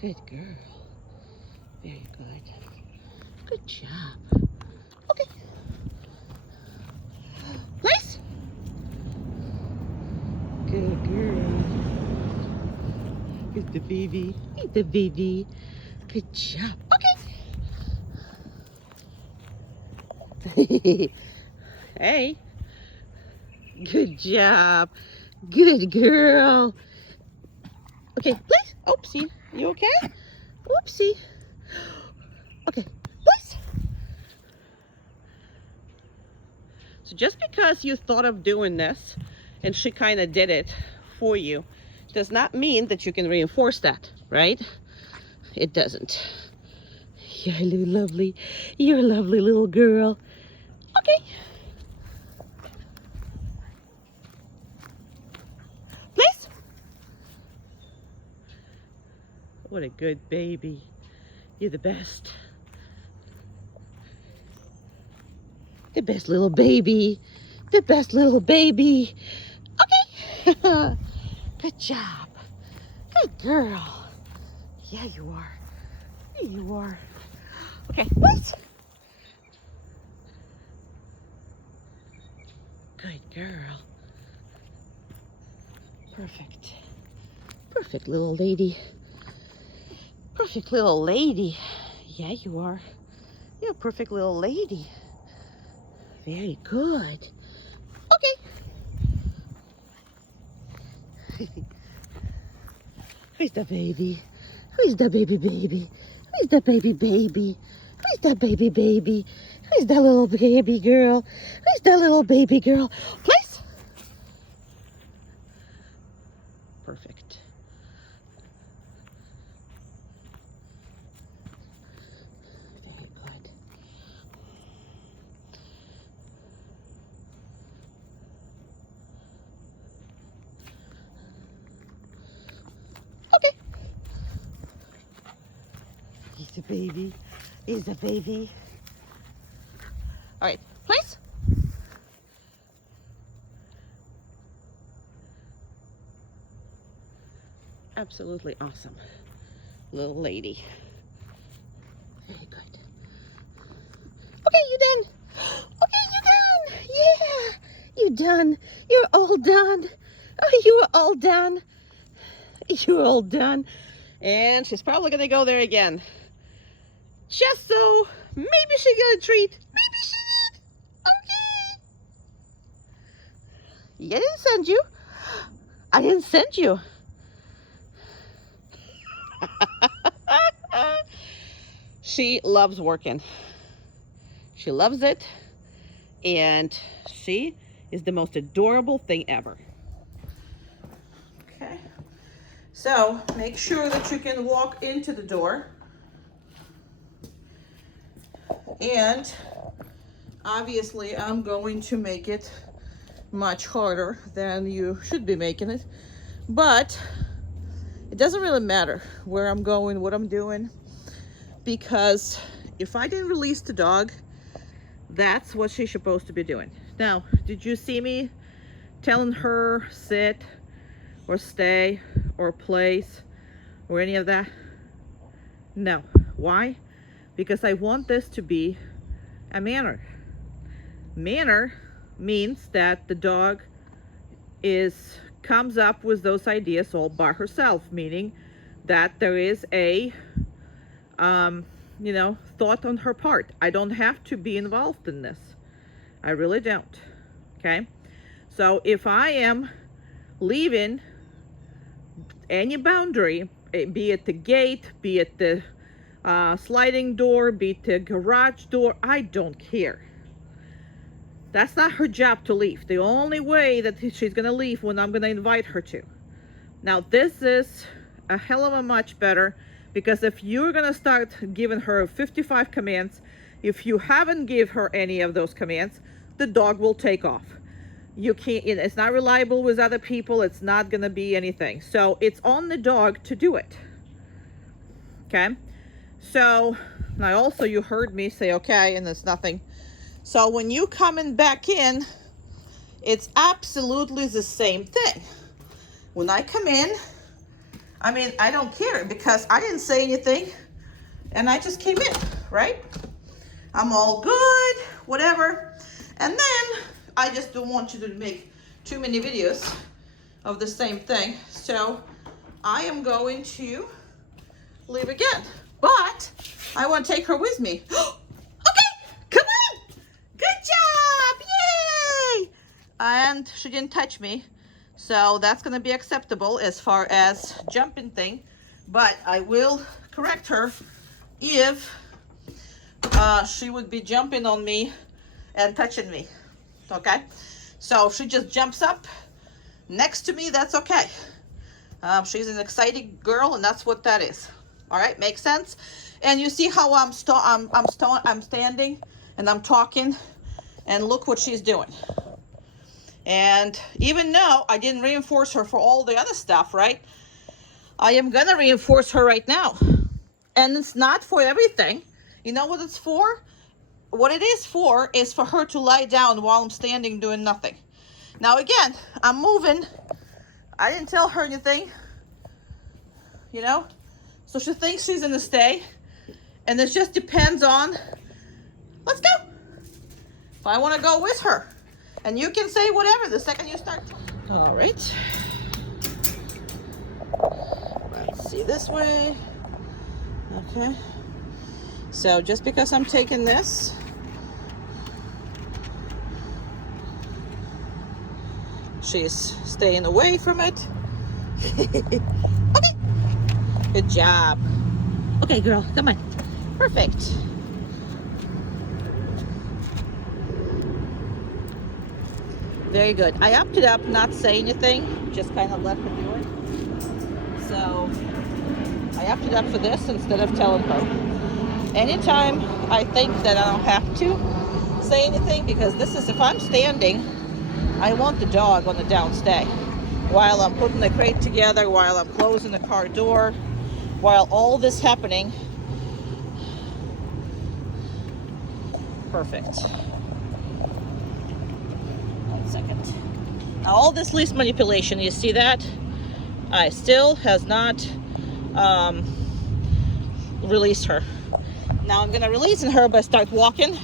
Good girl. Very good. Good job. Okay. Place. Good girl. Here's the baby. Here's the baby. Good job. Okay. Hey. Good job. Good girl. Okay, please. Oopsie. You okay? Oopsie. Okay, please. So just because you thought of doing this and she kind of did it for you does not mean that you can reinforce that, right? It doesn't. You're lovely. You're a lovely little girl. Okay. Please. What a good baby. You're the best. The best little baby. The best little baby. Okay. Good job. Good girl. Yeah, you are. Yeah, you are. Okay, please. Good girl. Perfect. Perfect little lady. Perfect little lady. Yeah, you are. You're a perfect little lady. Very good. Okay. Who's the baby? Who's the baby baby? Who's the baby baby? Who's the baby baby? Who's the little baby girl? Who's the little baby girl? Place. Perfect. Very good. Okay. He's a baby. He's a baby. All right, place. Absolutely awesome. Little lady. Very good. Okay, you done. Okay, you done. Yeah, you done. You're all done. Oh, you are all done. You're all done. And she's probably gonna go there again. Just so maybe she got a treat. Maybe she did. Okay. Yeah, I didn't send you. I didn't send you. She loves working. She loves it. And she is the most adorable thing ever. Okay. So make sure that you can walk into the door. And obviously I'm going to make it much harder than you should be making it. But it doesn't really matter where I'm going, what I'm doing, because if I didn't release the dog, that's what she's supposed to be doing. Now, did you see me telling her sit or stay or place or any of that? No. Why? Because I want this to be a manner. Manner means that the dog comes up with those ideas all by herself, meaning that there is a thought on her part. I don't have to be involved in this. I really don't. Okay? So if I am leaving any boundary, be it the gate, be it the sliding door, be it the garage door, I don't care. That's not her job to leave. The only way that she's gonna leave when I'm gonna invite her to. Now this is a hell of a much better, because if you're gonna start giving her 55 commands, if you haven't give her any of those commands, the dog will take off. You can't, it's not reliable with other people, it's not gonna be anything. So it's on the dog to do it. Okay? So now also you heard me say okay, and there's nothing. So when you coming back in, it's absolutely the same thing. When I come in, I mean, I don't care because I didn't say anything and I just came in, right? I'm all good, whatever. And then I just don't want you to make too many videos of the same thing. So I am going to leave again, but I want to take her with me. Okay, come on. Good job, yay. And she didn't touch me. So that's gonna be acceptable as far as jumping thing, but I will correct her if she would be jumping on me and touching me, okay? So if she just jumps up next to me, that's okay. She's an exciting girl, and that's what that is. All right, makes sense? And you see how I'm standing and I'm talking, and look what she's doing. And even though I didn't reinforce her for all the other stuff, right? I am gonna reinforce her right now. And it's not for everything. You know what it's for? What it is for her to lie down while I'm standing doing nothing. Now again, I'm moving. I didn't tell her anything, you know? So she thinks she's gonna stay. And it just depends on, let's go. If I wanna go with her. And you can say whatever the second you start. All right. Let's see this way. Okay. So just because I'm taking this, she's staying away from it. Okay. Good job. Okay, girl, come on. Perfect. Very good. I opted up not say anything, just kind of let her do it. So I opted up for this instead of telling her. Anytime I think that I don't have to say anything, because this is, if I'm standing, I want the dog on the downstay. While I'm putting the crate together, while I'm closing the car door, while all this happening. Perfect. Second. Now all this leash manipulation, you see that? I still has not released her. Now I'm gonna release her by start walking,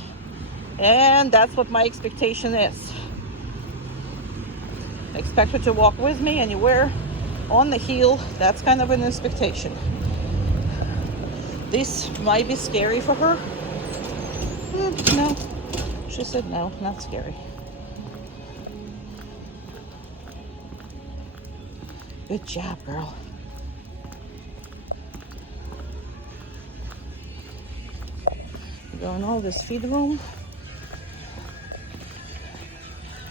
and that's what my expectation is. I expect her to walk with me anywhere on the heel. That's kind of an expectation. This might be scary for her. No, she said no, not scary. Good job, girl. Go in all this feed room.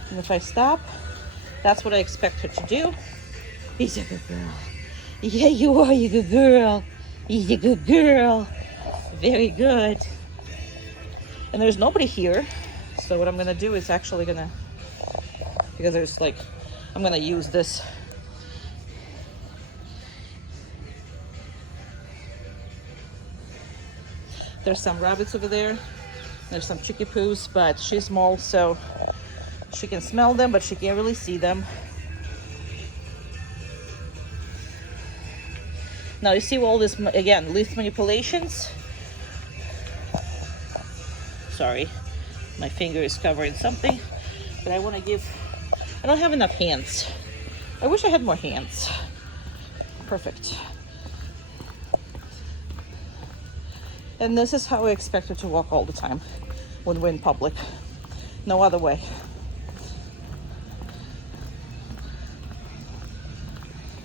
And if I stop, that's what I expect her to do. He's a good girl. Yeah, you are a good girl. He's a good girl. Very good. And there's nobody here. So what I'm gonna do is actually gonna, because there's like, I'm gonna use this. There's some rabbits over there. There's some chickapoos, but she's small, so she can smell them, but she can't really see them. Now you see all this, again, leaf manipulations. Sorry, my finger is covering something, but I want to give, I don't have enough hands. I wish I had more hands. Perfect. And this is how I expect her to walk all the time when we're in public. No other way.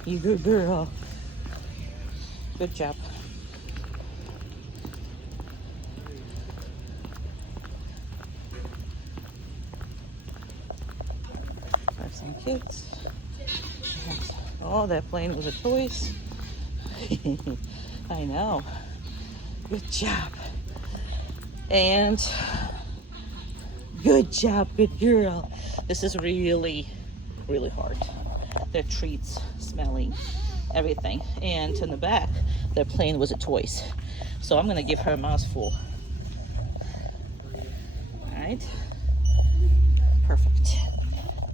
You good girl. Good job. There's some kids. Oh, they're playing with the toys. I know. Good job. And good job, good girl. This is really, really hard. Their treats, smelling, everything. And in the back, they're playing with the toys. So I'm gonna give her a mouthful. All right. Perfect.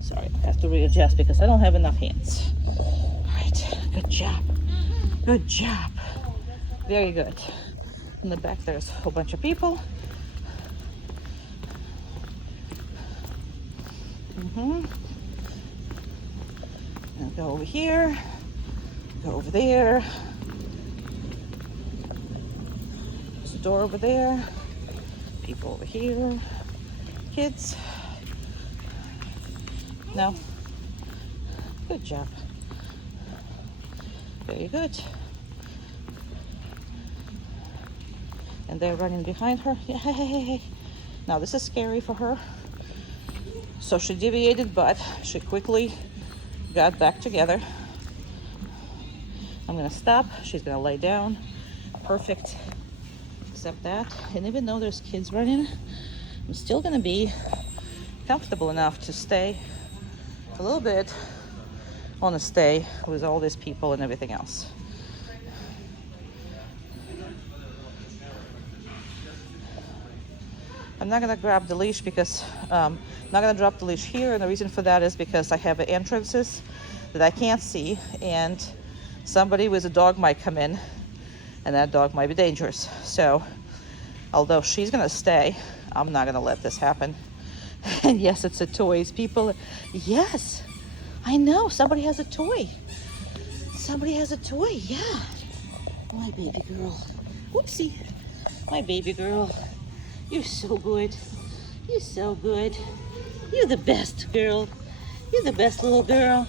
Sorry, I have to readjust because I don't have enough hands. All right, good job. Good job. Very good. In the back, there's a whole bunch of people. Now go over here. Go over there. There's a door over there. People over here. Kids. No. Good job. Very good. And they're running behind her. Yay! Now this is scary for her. So she deviated, but she quickly got back together. I'm gonna stop. She's gonna lay down. Perfect. Except that, and even though there's kids running, I'm still gonna be comfortable enough to stay a little bit on a stay with all these people and everything else. I'm not gonna grab the leash because I'm not gonna drop the leash here, and the reason for that is because I have entrances that I can't see, and somebody with a dog might come in, and that dog might be dangerous. So, although she's gonna stay, I'm not gonna let this happen. And yes, it's a toys. People, yes, I know, somebody has a toy. Somebody has a toy, yeah. My baby girl. Whoopsie. My baby girl. You're so good. You're so good. You're the best girl. You're the best little girl.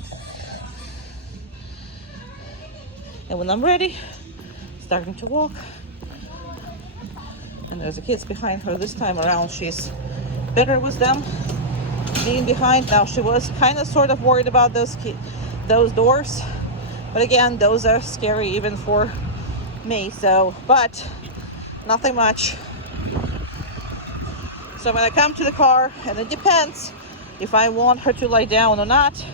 And when I'm ready, starting to walk. And there's the kids behind her. This time around, she's better with them being behind. Now, she was kind of sort of worried about those doors. But again, those are scary even for me. So, but nothing much. So I'm gonna come to the car, and it depends if I want her to lie down or not.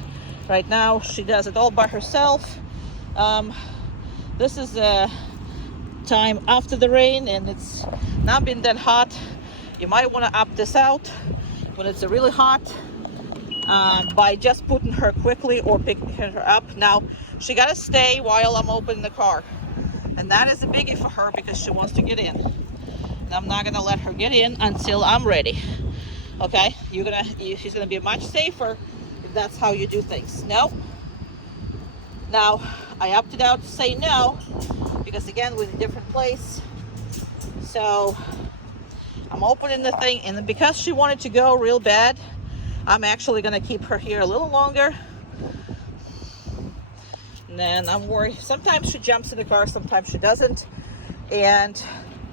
Right now, she does it all by herself. This is the time after the rain, and it's not been that hot. You might want to up this out when it's really hot by just putting her quickly or picking her up. Now, she gotta stay while I'm opening the car, and that is a biggie for her because she wants to get in. I'm not gonna let her get in until I'm ready. Okay, she's gonna be much safer if that's how you do things. No. Now I opted out to say no because again, we're in a different place. So I'm opening the thing, and because she wanted to go real bad, I'm actually gonna keep her here a little longer. And then I'm worried. Sometimes she jumps in the car, sometimes she doesn't. And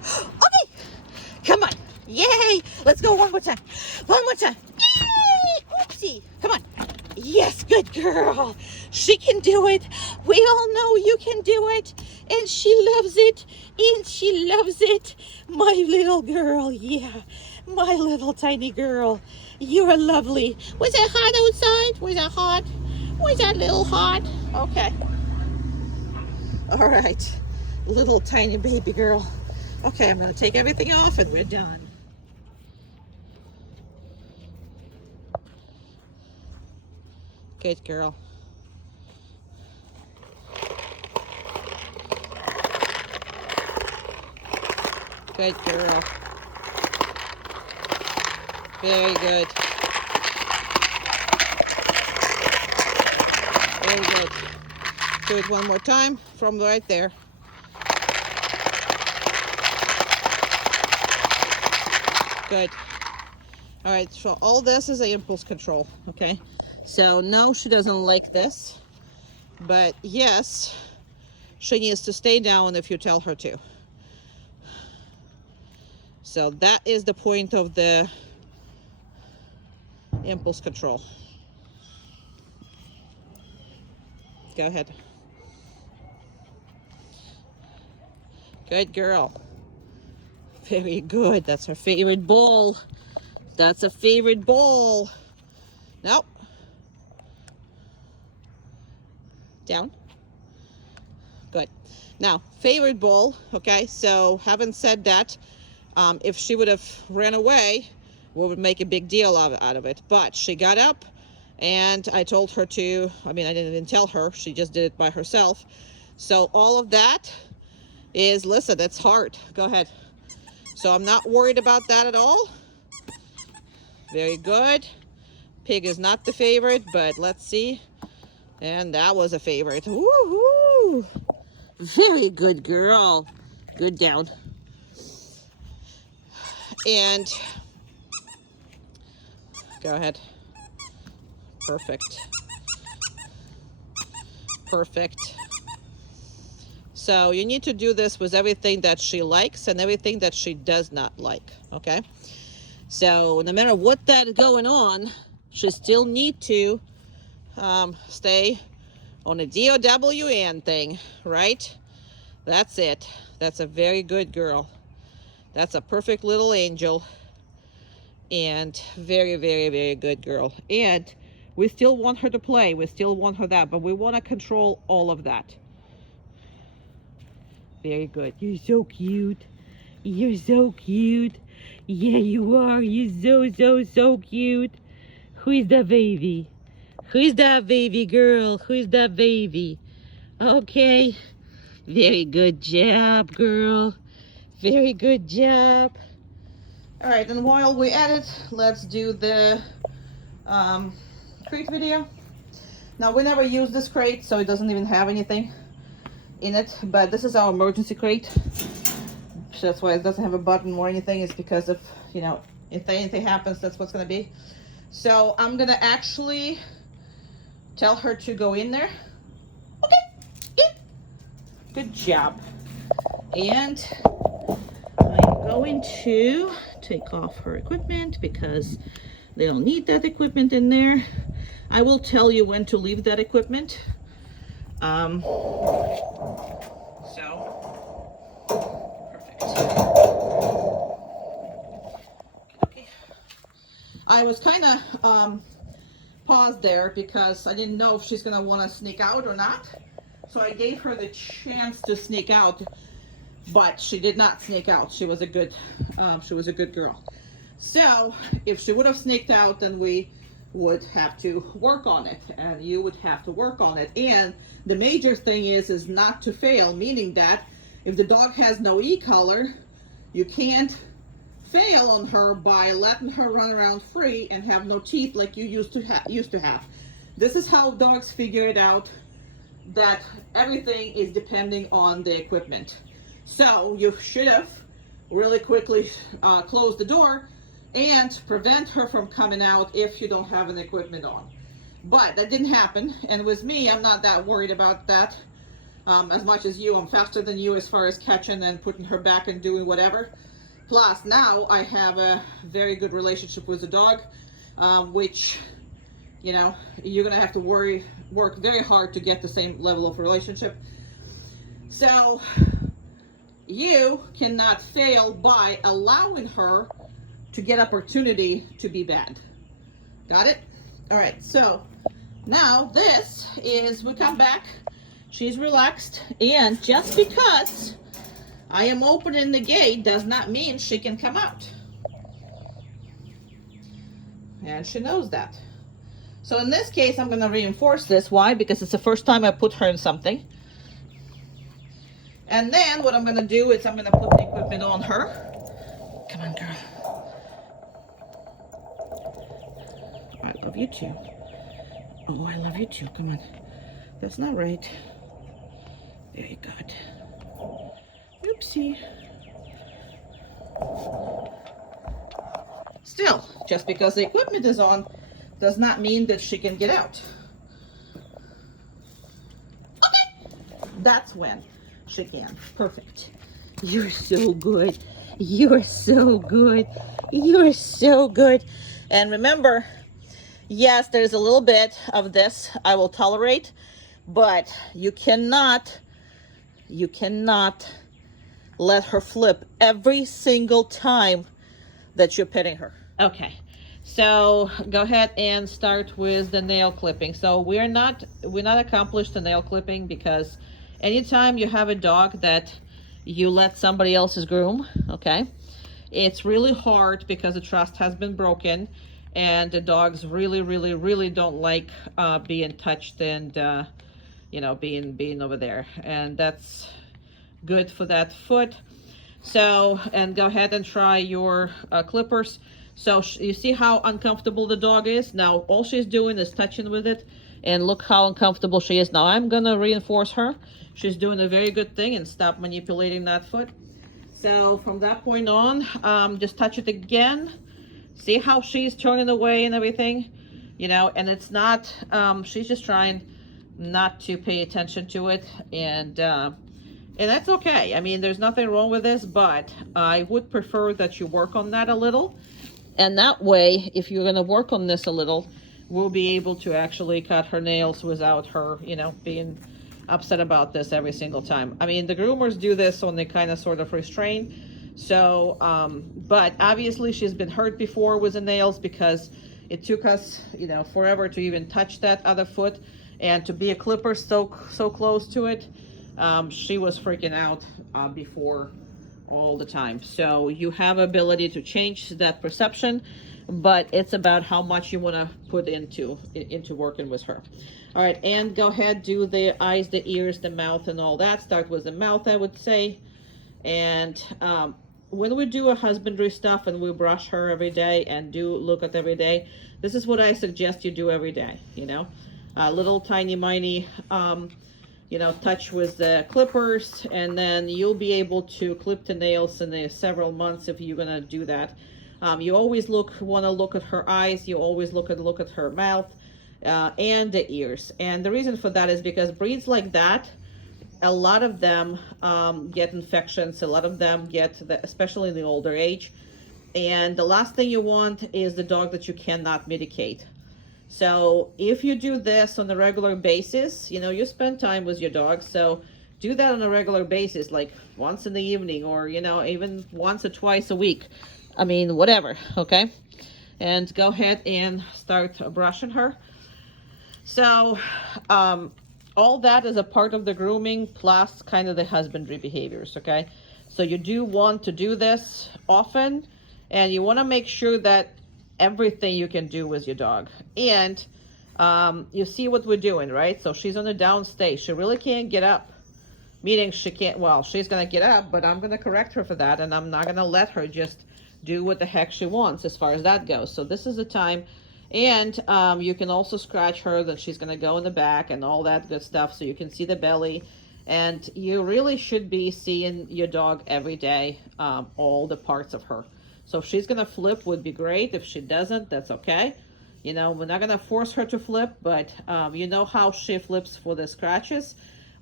okay. Come on. Yay. Let's go one more time. One more time. Yay. Oopsie. Come on. Yes, good girl. She can do it. We all know you can do it. And she loves it. And she loves it. My little girl. Yeah. My little tiny girl. You are lovely. Was it hot outside? Was that hot? Was that a little hot? Okay. All right. Little tiny baby girl. Okay, I'm going to take everything off and we're done. Good girl. Good girl. Very good. Very good. Do it one more time from right there. Good. All right, so all this is the impulse control, okay? So no, she doesn't like this, but yes, she needs to stay down if you tell her to. So that is the point of the impulse control. Go ahead. Good girl. Very good. That's her favorite ball. That's a favorite ball. Nope. Down. Good. Now, favorite ball. Okay, so having said that, if she would have ran away, we would make a big deal out of it. But she got up, and I told her to, I mean, I didn't even tell her. She just did it by herself. So all of that is, listen, it's hard. Go ahead. So I'm not worried about that at all. Very good. Pig is not the favorite, but let's see. And that was a favorite. Woohoo! Very good girl. Good down. And go ahead. Perfect. Perfect. So you need to do this with everything that she likes and everything that she does not like, okay? So no matter what that is going on, she still need to stay on a DOWN thing, right? That's it. That's a very good girl. That's a perfect little angel. And very, very, very good girl. And we still want her to play. We still want her that, but we want to control all of that. Very good. You're so cute. You're so cute. Yeah, you are. You're so, so, so cute. Who is that baby? Who is that baby girl? Who is that baby? Okay. Very good job, girl. Very good job. All right, and while we edit, let's do the crate video. Now, we never use this crate, so it doesn't even have anything in it, but this is our emergency crate. So that's why it doesn't have a button or anything. It's because of, you know, if anything happens, that's what's gonna be. So I'm gonna actually tell her to go in there. Okay, good job. And I'm going to take off her equipment because they don't need that equipment in there. I will tell you when to leave that equipment. Perfect. Okay. I was kind of paused there because I didn't know if she's gonna want to sneak out or not. So I gave her the chance to sneak out, but she did not sneak out. She was a good girl. So if she would have sneaked out, then we would have to work on it, and you would have to work on it. And the major thing is not to fail, meaning that if the dog has no e-collar, you can't fail on her by letting her run around free and have no teeth like you used to have. This is how dogs figure it out, that everything is depending on the equipment. So you should have really quickly closed the door and prevent her from coming out if you don't have an equipment on. But that didn't happen, and with me, I'm not that worried about that as much as you. I'm faster than you as far as catching and putting her back and doing whatever. Plus, now I have a very good relationship with the dog, which, you know, you're gonna have to work very hard to get the same level of relationship. So you cannot fail by allowing her to get opportunity to be bad. Got it? All right, so now this is, we come back, she's relaxed, and just because I am opening the gate does not mean she can come out. And she knows that. So in this case, I'm gonna reinforce this. Why? Because it's the first time I put her in something. And then what I'm gonna do is I'm gonna put the equipment on her. Come on, girl. I love you too. Oh, I love you too. Come on. That's not right. Very good. Oopsie. Still, just because the equipment is on does not mean that she can get out. Okay. That's when she can. Perfect. You're so good. You're so good. You're so good. And remember, yes, there's a little bit of this I will tolerate, but you cannot let her flip every single time that you're petting her. Okay, so go ahead and start with the nail clipping. So we're not accomplished the nail clipping, because anytime you have a dog that you let somebody else's groom, okay, it's really hard because the trust has been broken, and the dogs really don't like being touched and you know, being over there, and that's good for that foot. So, and go ahead and try your clippers. So you see how uncomfortable the dog is? Now all she's doing is touching with it, and look how uncomfortable she is. Now I'm gonna reinforce her. She's doing a very good thing, and stop manipulating that foot. So from that point on, just touch it again. See how she's turning away and everything, you know, and it's not, she's just trying not to pay attention to it, and that's okay. I mean, there's nothing wrong with this, but I would prefer that you work on that a little. And that way, if you're gonna work on this a little, we'll be able to actually cut her nails without her, you know, being upset about this every single time. I mean, the groomers do this on the kind of sort of restraint. So, but obviously she's been hurt before with the nails, because it took us, you know, forever to even touch that other foot, and to be a clipper so close to it. She was freaking out before all the time. So you have ability to change that perception, but it's about how much you want to put into working with her. All right, and go ahead, do the eyes, the ears, the mouth, and all that. Start with the mouth, I would say. And when we do a husbandry stuff and we brush her every day and do look at every day, this is what I suggest you do every day. You know, a little tiny miny you know, touch with the clippers, and then you'll be able to clip the nails in several months if you're gonna do that. You always want to look at her eyes. You always look at her mouth and the ears. And the reason for that is because breeds like that, a lot of them get infections. A lot of them get, especially in the older age. And the last thing you want is the dog that you cannot medicate. So if you do this on a regular basis, you know, you spend time with your dog. So do that on a regular basis, like once in the evening, or, you know, even once or twice a week. I mean, whatever, okay? And go ahead and start brushing her. So all that is a part of the grooming, plus kind of the husbandry behaviors, okay? So you do want to do this often, and you want to make sure that everything you can do with your dog. And you see what we're doing, right? So she's on a down stay. She really can't get up. Meaning she can't, well, she's going to get up, but I'm going to correct her for that, and I'm not going to let her just do what the heck she wants as far as that goes. So this is the time. And you can also scratch her, that she's going to go in the back and all that good stuff, so you can see the belly. And you really should be seeing your dog every day, all the parts of her. So if she's going to flip, would be great. If she doesn't, that's okay. You know, we're not going to force her to flip, but you know how she flips for the scratches.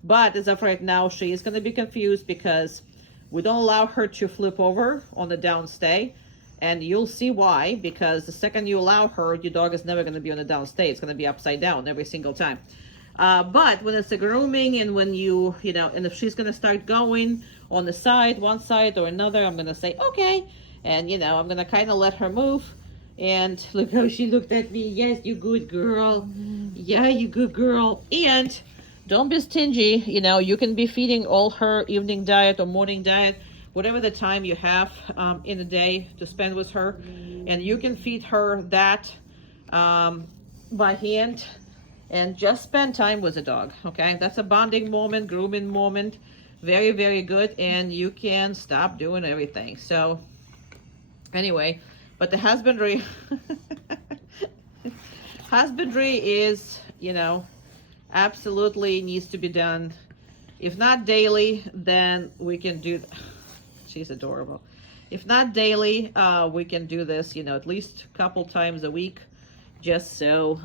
But as of right now, she is going to be confused because we don't allow her to flip over on the downstay. And you'll see why, because the second you allow her, your dog is never going to be on the downstay. It's going to be upside down every single time. But when it's a grooming, and when you know, and if she's going to start going on the side, one side or another, I'm going to say, okay. And, you know, I'm going to kind of let her move. And look how she looked at me. Yes, you good girl. Yeah, you good girl. And don't be stingy. You know, you can be feeding all her evening diet or morning diet, whatever the time you have in the day to spend with her. And you can feed her that by hand and just spend time with the dog, okay? That's a bonding moment, grooming moment. Very, very good. And you can stop doing everything. So anyway, but the husbandry, husbandry is, you know, absolutely needs to be done. If not daily, then we can do, she's adorable. If not daily, we can do this, you know, at least a couple times a week, just so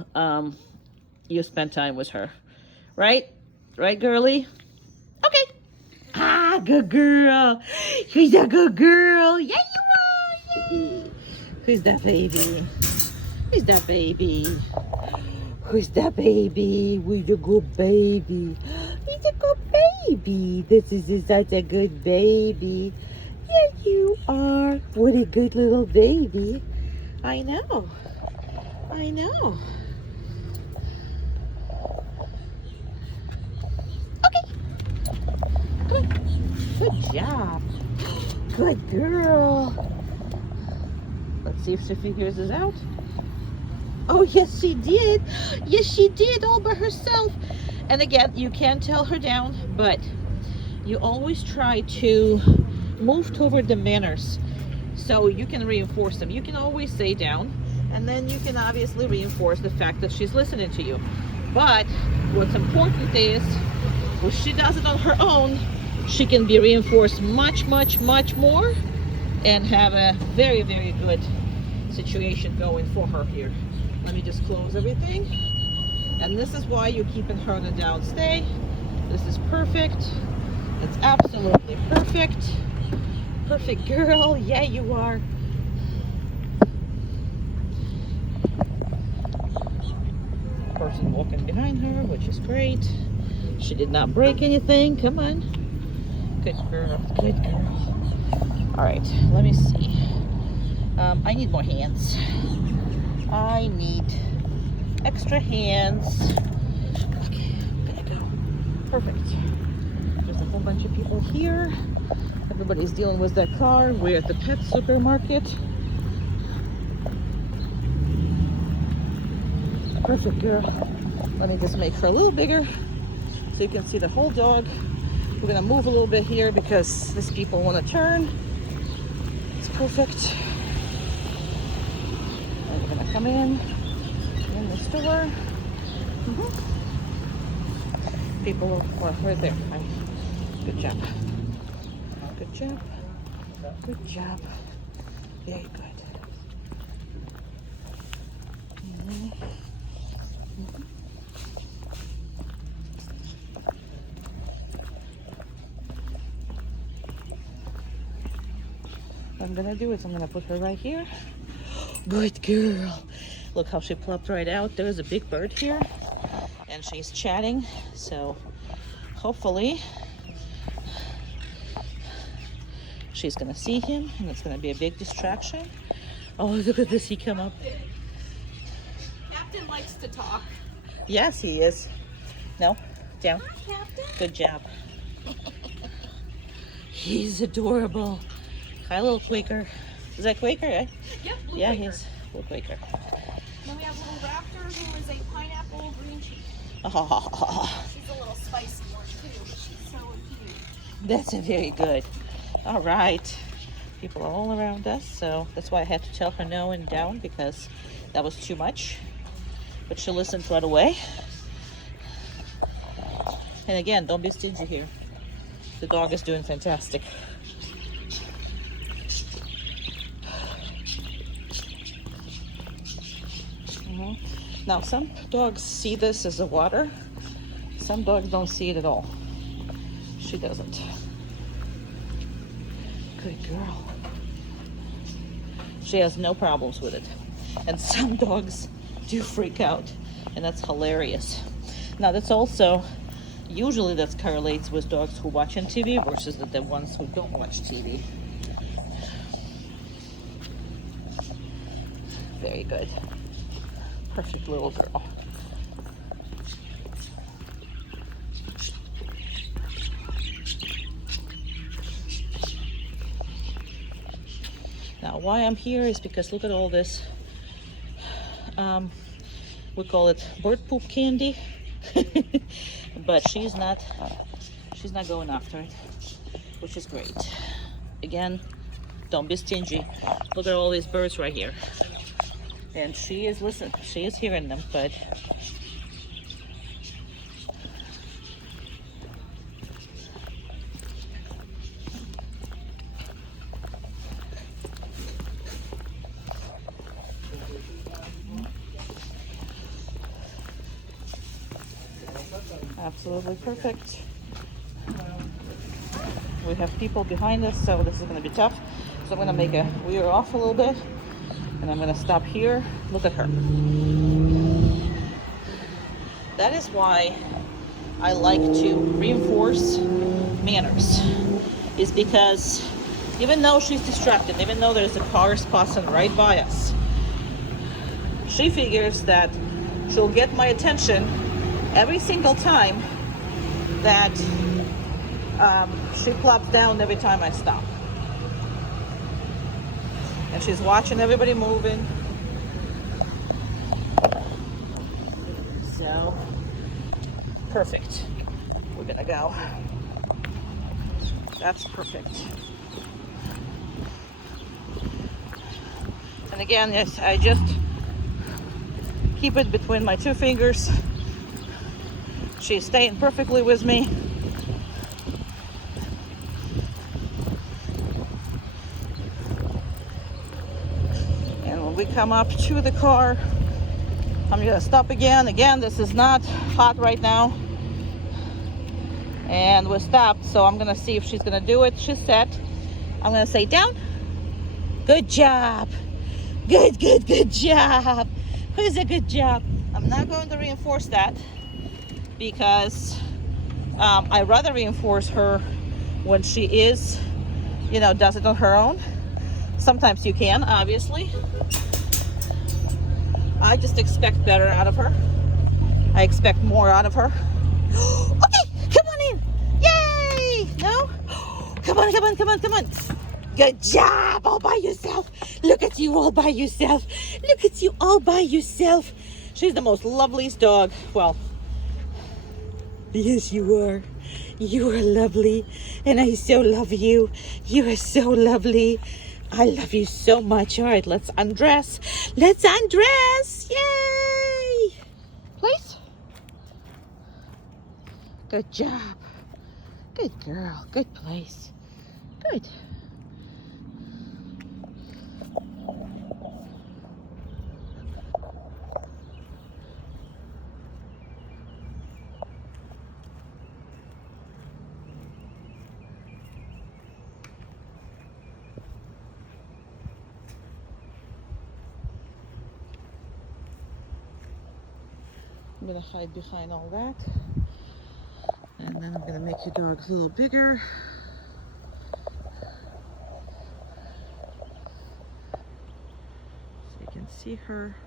you spend time with her. Right? Right, girly? Okay. Ah, good girl. She's a good girl. Yeah, you are. Yay. Who's that baby? Who's that baby? Who's that baby? Who's a good baby? He's a good baby. This is such a good baby. Yeah, you are. What a good little baby. I know. I know. Okay. Good job. Good girl. Let's see if she figures this out. Oh, yes, she did. Yes, she did, all by herself. And again, you can tell her down, but you always try to move toward the manners so you can reinforce them. You can always say down, and then you can obviously reinforce the fact that she's listening to you. But what's important is when she does it on her own, she can be reinforced much more and have a very good situation going for her here. Let me just close everything. And this is why you're keeping her on a down stay. This is perfect. It's absolutely perfect. Perfect girl. Yeah, you are. Person walking behind her, which is great. She did not break anything. Come on. Good girl. Good girl. All right, let me see. I need more hands. I need extra hands. Okay, I'm gonna go. Perfect. There's a whole bunch of people here. Everybody's dealing with their car. We're at the pet supermarket. Perfect, girl. Let me just make her a little bigger so you can see the whole dog. We're gonna move a little bit here because these people want to turn. It's perfect. And we're gonna come in the store. People are right there. Good job. Good job. Good job. Very good. What I'm gonna do is I'm gonna put her right here. Good girl. Look how she plopped right out. There's a big bird here and she's chatting, so hopefully she's gonna see him and it's gonna be a big distraction. Oh, look at this, he come up. Captain likes to talk. Yes, he is. No, down. Hi, Captain. Good job. He's adorable. Hi, little Quaker. Is that Quaker, eh? Yep, blue Yeah, Quaker. he's little Quaker. Then we have little Raptor, who is a pineapple green cheese. Oh, She's a little spicy one too, but she's so cute. that's very good. All right. People are all around us, so that's why I had to tell her no and down because that was too much. But she listened right away. And again, don't be stingy here. The dog is doing fantastic. Now, some dogs see this as a water. Some dogs don't see it at all. She doesn't. Good girl. She has no problems with it. And some dogs do freak out, and that's hilarious. Now, that's also, usually that correlates with dogs who watch on TV versus the ones who don't watch TV. Very good. Perfect little girl. Now, why I'm here is because look at all this. We call it bird poop candy, but she's not going after it, which is great. Again, don't be stingy. Look at all these birds right here. And she is hearing them, but absolutely perfect. We have people behind us, so this is going to be tough. So I'm going to make a weir off a little bit. And I'm gonna stop here. Look at her. That is why I like to reinforce manners. Is because even though she's distracted, even though there's a car passing right by us, she figures that she'll get my attention every single time that she plops down every time I stop. And she's watching everybody moving. So perfect. We're gonna go. That's perfect. And again, yes, I just keep it between my two fingers. She's staying perfectly with me. And when we come up to the car, I'm gonna stop again. Again, this is not hot right now. And we're stopped, so I'm gonna see if she's gonna do it. She's set. I'm gonna say down. Good job. Good job. Who's a good job? I'm not going to reinforce that because I rather reinforce her when she is, does it on her own. Sometimes you can, obviously. I just expect better out of her. I expect more out of her. Okay, come on in. Yay! No? Come on. Good job, all by yourself. Look at you all by yourself. Look at you all by yourself. She's the most loveliest dog. Well, yes, you are. You are lovely, and I so love you. You are so lovely. I love you so much. All right, let's undress. Let's undress. Yay! Place. Good job. Good girl. Good place. Good. I'm gonna hide behind all that, and then I'm gonna make your dogs a little bigger. So you can see her.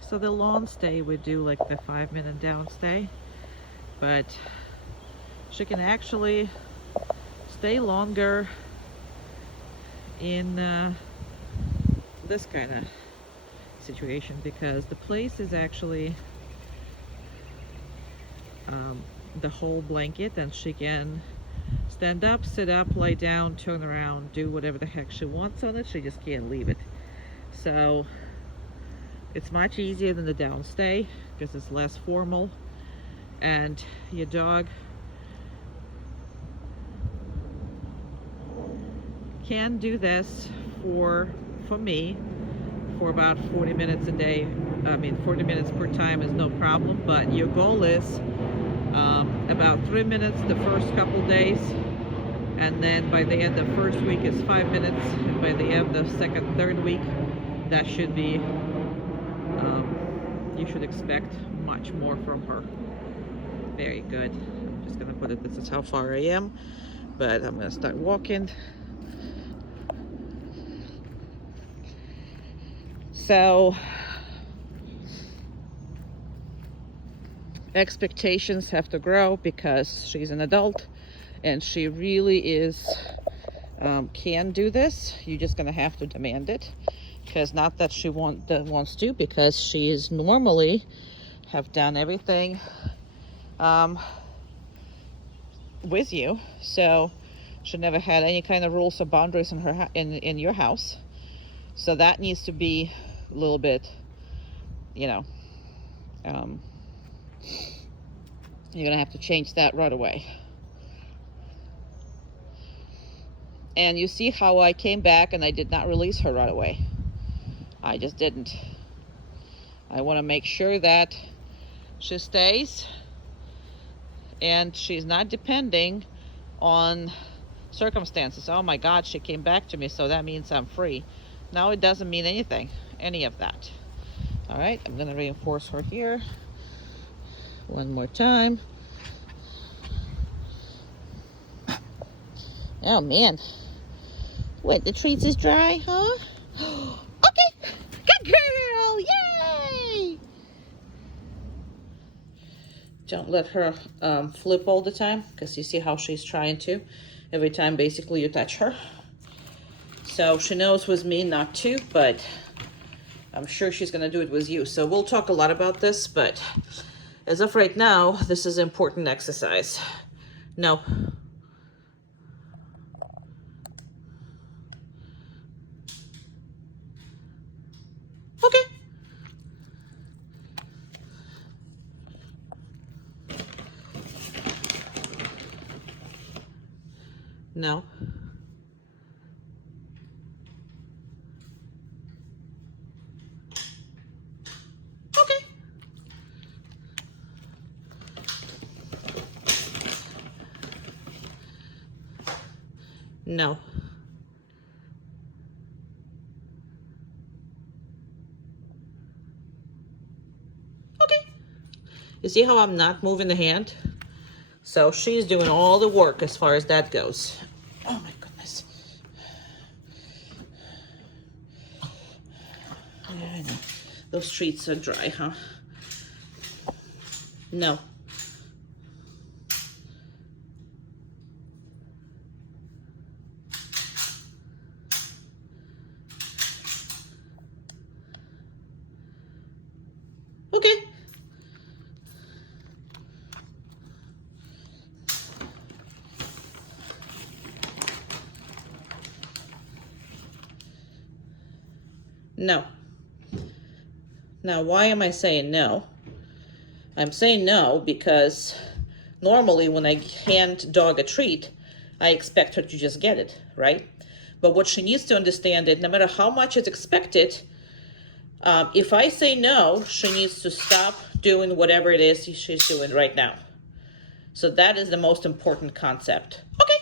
So the lawn stay we do like the 5-minute down stay, but she can actually stay longer in this kind of situation because the place is actually the whole blanket, and she can stand up, sit up, lie down, turn around, do whatever the heck she wants on it. She just can't leave it. So it's much easier than the downstay because it's less formal, and your dog can do this for me for about 40 minutes a day. 40 minutes per time is no problem, but your goal is about 3 minutes the first couple days, and then by the end of the first week is 5 minutes, and by the end of the second, third week, that should be, you should expect much more from her. Very good. I'm just gonna put it, this is how far I am, but I'm gonna start walking. So expectations have to grow because she's an adult and she really is can do this. You're just gonna have to demand it, because not that she wants to, because she is normally have done everything with you, so she never had any kind of rules or boundaries in her in your house. So that needs to be a little bit, you're gonna have to change that right away. And you see how I came back and I did not release her right away. I just didn't. I want to make sure that she stays and she's not depending on circumstances. Oh my God, she came back to me, so that means I'm free. No, it doesn't mean anything, any of that. All right, I'm gonna reinforce her here one more time. Oh man, what, the treats is dry, huh? Okay, good girl, yay! Don't let her flip all the time, because you see how she's trying to every time basically you touch her. So she knows with me not to, but I'm sure she's gonna do it with you. So we'll talk a lot about this, but As of right now, this is important exercise. No. Okay. No. Okay. No. Okay. You see how I'm not moving the hand? So she's doing all the work as far as that goes. Oh my goodness. I know. Those treats are dry, huh? No. Okay. No. Now, why am I saying no? I'm saying no because normally when I hand dog a treat, I expect her to just get it, right? But what she needs to understand is no matter how much is expected, if I say no, she needs to stop doing whatever it is she's doing right now. So that is the most important concept. Okay.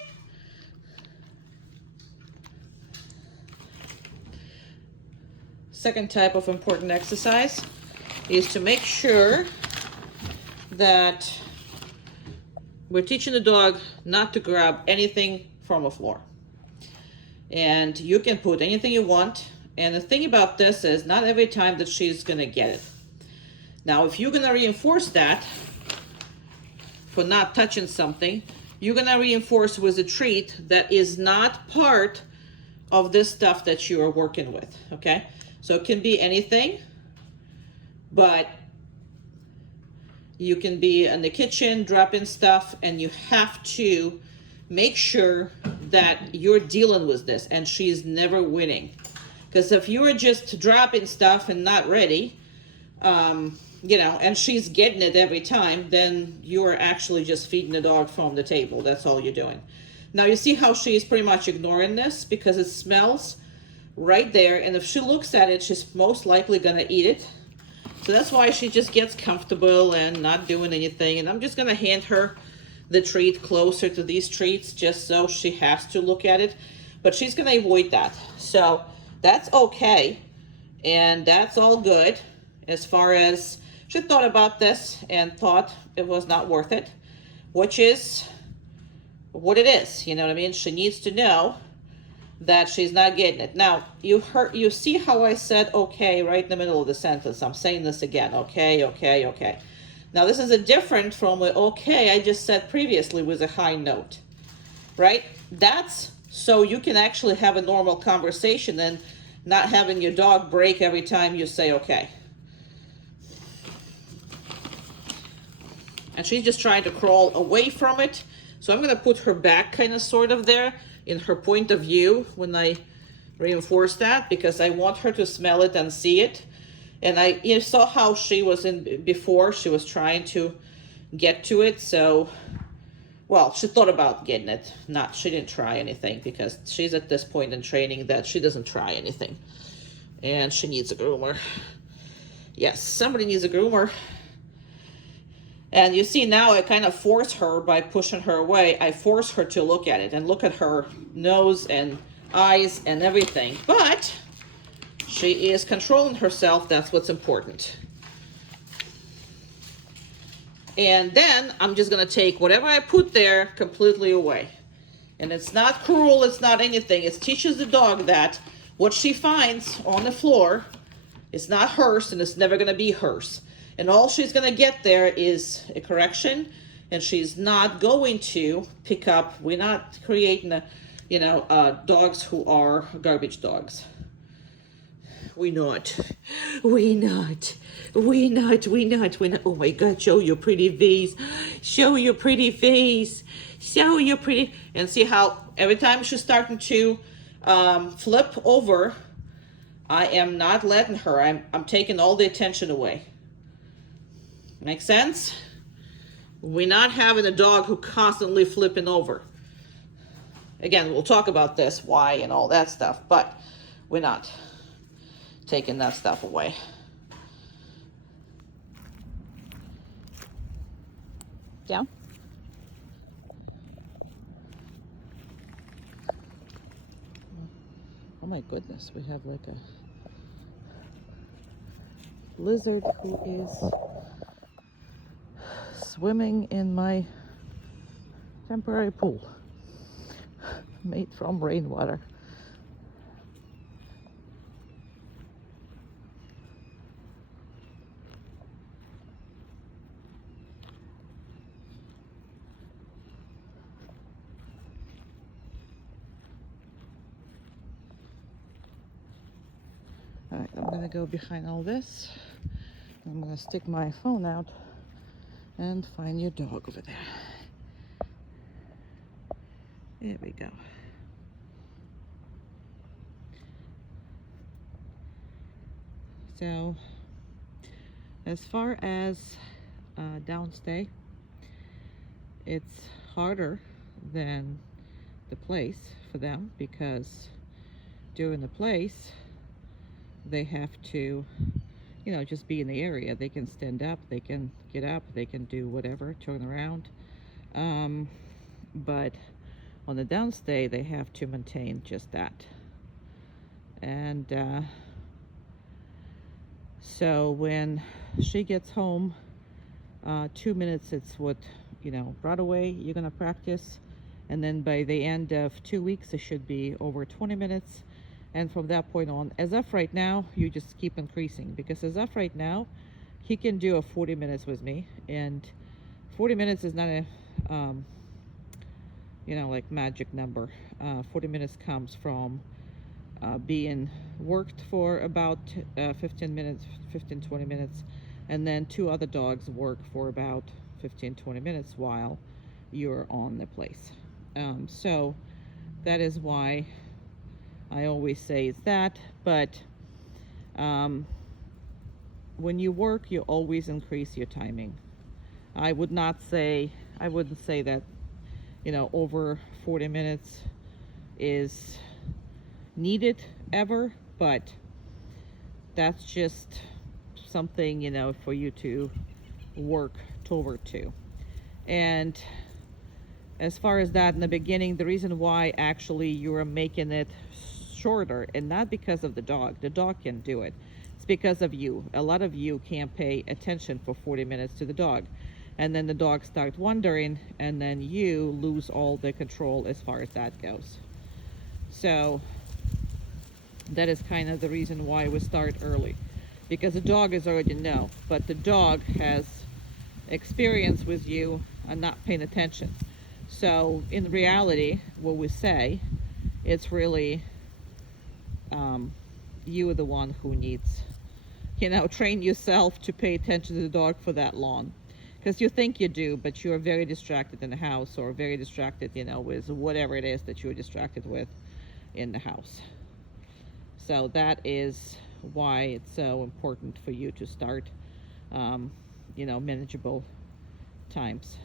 Second type of important exercise is to make sure that we're teaching the dog not to grab anything from the floor. And you can put anything you want. And the thing about this is not every time that she's gonna get it. Now, if you're gonna reinforce that for not touching something, you're gonna reinforce with a treat that is not part of this stuff that you are working with, okay? So it can be anything, but you can be in the kitchen dropping stuff, and you have to make sure that you're dealing with this and she's never winning. Because if you are just dropping stuff and not ready, you know, and she's getting it every time, then you're actually just feeding the dog from the table. That's all you're doing. Now you see how she's pretty much ignoring this because it smells right there, and if she looks at it, she's most likely gonna eat it. So that's why she just gets comfortable and not doing anything. And I'm just gonna hand her the treat closer to these treats just so she has to look at it, but she's gonna avoid that. So that's okay, and that's all good. As far as she thought about this and thought it was not worth it, which is what it is, you know what I mean? She needs to know that she's not getting it. Now, you see how I said okay right in the middle of the sentence. I'm saying this again, okay, okay, okay. Now, this is a different from the okay I just said previously with a high note, right? That's so you can actually have a normal conversation and not having your dog break every time you say okay. And she's just trying to crawl away from it. So I'm gonna put her back kind of sort of there in her point of view when I reinforce that, because I want her to smell it and see it. And you saw how she was in before, she was trying to get to it. So, well, she thought about getting it. She didn't try anything, because she's at this point in training that she doesn't try anything. And she needs a groomer. Yes, somebody needs a groomer. And you see now I kind of force her by pushing her away. I force her to look at it and look at her nose and eyes and everything. But she is controlling herself. That's what's important. And then I'm just going to take whatever I put there completely away. And it's not cruel. It's not anything. It teaches the dog that what she finds on the floor is not hers, and it's never going to be hers. And all she's going to get there is a correction, and she's not going to pick up. We're not creating, dogs who are garbage dogs. We not. We not. We not. We not. We not. Oh my God, show your pretty face. Show your pretty face. Show your pretty. And see how every time she's starting to flip over, I am not letting her. I'm taking all the attention away. Make sense? We're not having a dog who constantly flipping over. Again, we'll talk about this, why, and all that stuff, but we're not taking that stuff away. Down. Oh my goodness, we have like a lizard who is swimming in my temporary pool made from rainwater. All right, I'm gonna go behind all this. I'm gonna stick my phone out and find your dog over there. There we go. So, as far as downstay, it's harder than the place for them because during the place, they have to, you know, just be in the area. They can stand up, they can get up, they can do whatever, turn around. But on the downstay, they have to maintain just that. And so when she gets home, 2 minutes, it's what, you know, right away you're gonna practice. And then by the end of 2 weeks, it should be over 20 minutes. And from that point on, as of right now, you just keep increasing, because as of right now, he can do a 40 minutes with me, and 40 minutes is not a, you know, like magic number. 40 minutes comes from being worked for about 15 minutes, 20 minutes, and then 2 other dogs work for about 15-20 minutes while you're on the place. So that is why I always say it's that, but when you work, you always increase your timing. I wouldn't say that, you know, over 40 minutes is needed ever, but that's just something, you know, for you to work toward to. And as far as that in the beginning, the reason why actually you are making it shorter, and not because of the dog can do it, it's because of you. A lot of you can't pay attention for 40 minutes to the dog, and then the dog starts wandering, and then you lose all the control as far as that goes. So that is kind of the reason why we start early, because the dog is already know, but the dog has experience with you and not paying attention. So in reality, what we say, it's really you are the one who needs, you know, train yourself to pay attention to the dog for that long, because you think you do, but you're very distracted in the house, or very distracted, you know, with whatever it is that you're distracted with in the house. So that is why it's so important for you to start, you know, manageable times.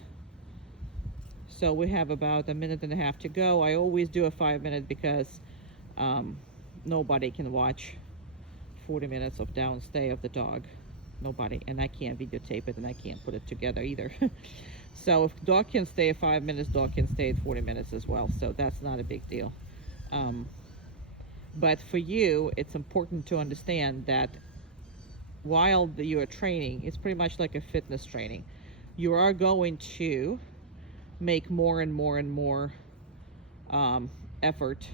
So we have about 1.5 minutes to go. I always do a 5-minute because nobody can watch 40 minutes of downstay of the dog. Nobody. And I can't videotape it, and I can't put it together either. So if dog can stay at 5 minutes, dog can stay at 40 minutes as well. So that's not a big deal. But for you, it's important to understand that while you are training, it's pretty much like a fitness training. You are going to make more and more and more effort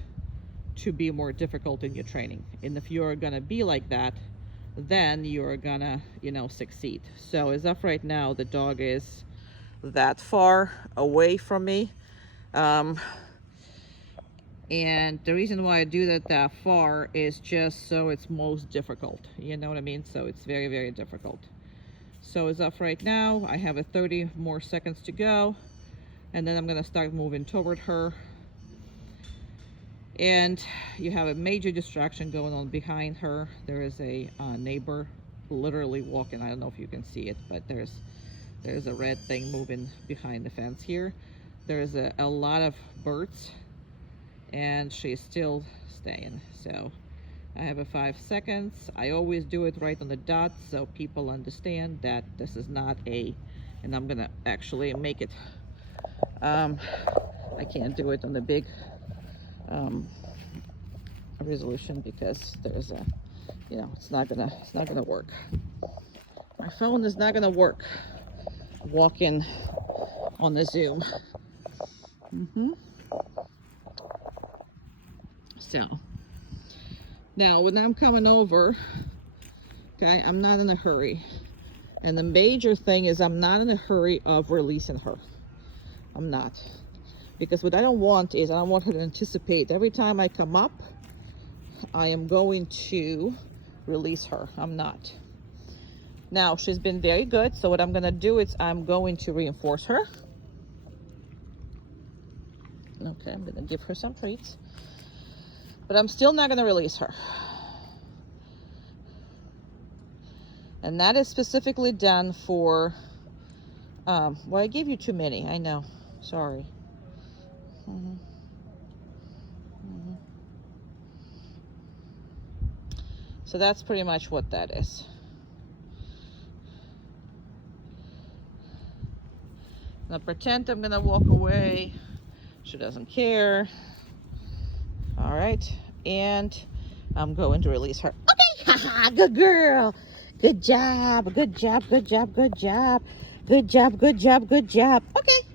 to be more difficult in your training. And if you're gonna be like that, then you're gonna, you know, succeed. So as of right now, the dog is that far away from me. And the reason why I do that far is just so it's most difficult. You know what I mean? So it's very, very difficult. So as of right now, I have 30 more seconds to go. And then I'm going to start moving toward her. And you have a major distraction going on behind her. There is a neighbor literally walking. I don't know if you can see it, but there's a red thing moving behind the fence here. There's a lot of birds, and she's still staying. So I have 5 seconds. I always do it right on the dot so people understand that this is not and I'm gonna actually make it, I can't do it on the big resolution because there's it's not gonna work. My phone is not gonna work walking on the Zoom. So now when I'm coming over, okay, I'm not in a hurry. And the major thing is I'm not in a hurry of releasing her. I'm not. Because what I don't want her to anticipate every time I come up, I am going to release her. I'm not. Now, she's been very good. So what I'm going to do is I'm going to reinforce her. Okay, I'm going to give her some treats. But I'm still not going to release her. And that is specifically done for, well, I gave you too many. I know. Sorry. So that's pretty much what that is. Now pretend I'm gonna walk away. She doesn't care. All right, and I'm going to release her. Okay, haha, good girl. Good job, good job, good job, good job. Good job, good job, good job. Okay,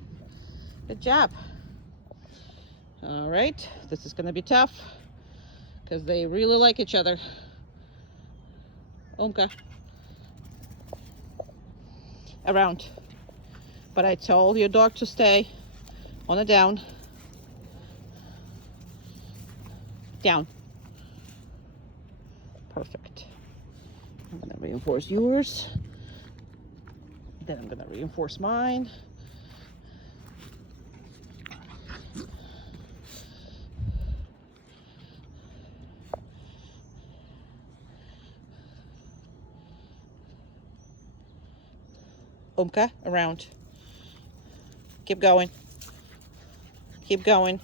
good job. All right, this is gonna be tough because they really like each other. Okay. Around. But I told your dog to stay on a down. Down. Perfect. I'm going to reinforce yours. Then I'm going to reinforce mine. Okay, around. Keep going. Keep going.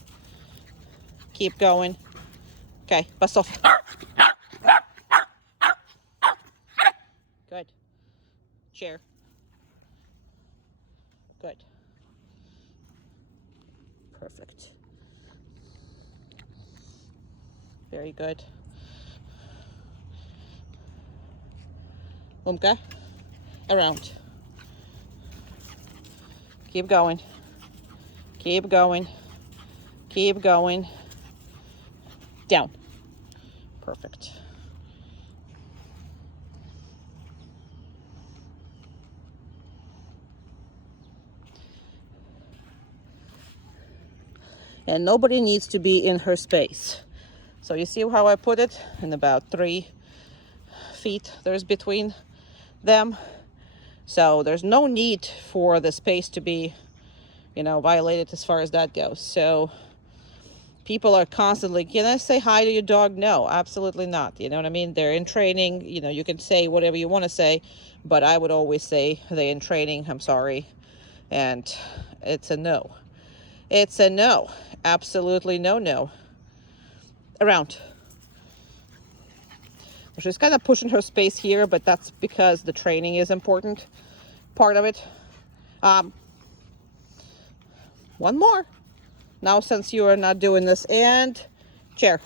Keep going. Okay, bust off. Good. Chair. Good. Perfect. Very good. Okay. Around. Keep going. Keep going. Keep going. Down. Perfect. And nobody needs to be in her space. So you see how I put it? In about 3 feet there's between them. So there's no need for the space to be, violated as far as that goes. So people are constantly, can I say hi to your dog? No, absolutely not. You know what I mean? They're in training. You can say whatever you want to say, but I would always say they're in training. I'm sorry. And it's a no. It's a no. Absolutely no. Around. She's kind of pushing her space here, but that's because the training is important part of it. One more. Now, since you are not doing this, and chair.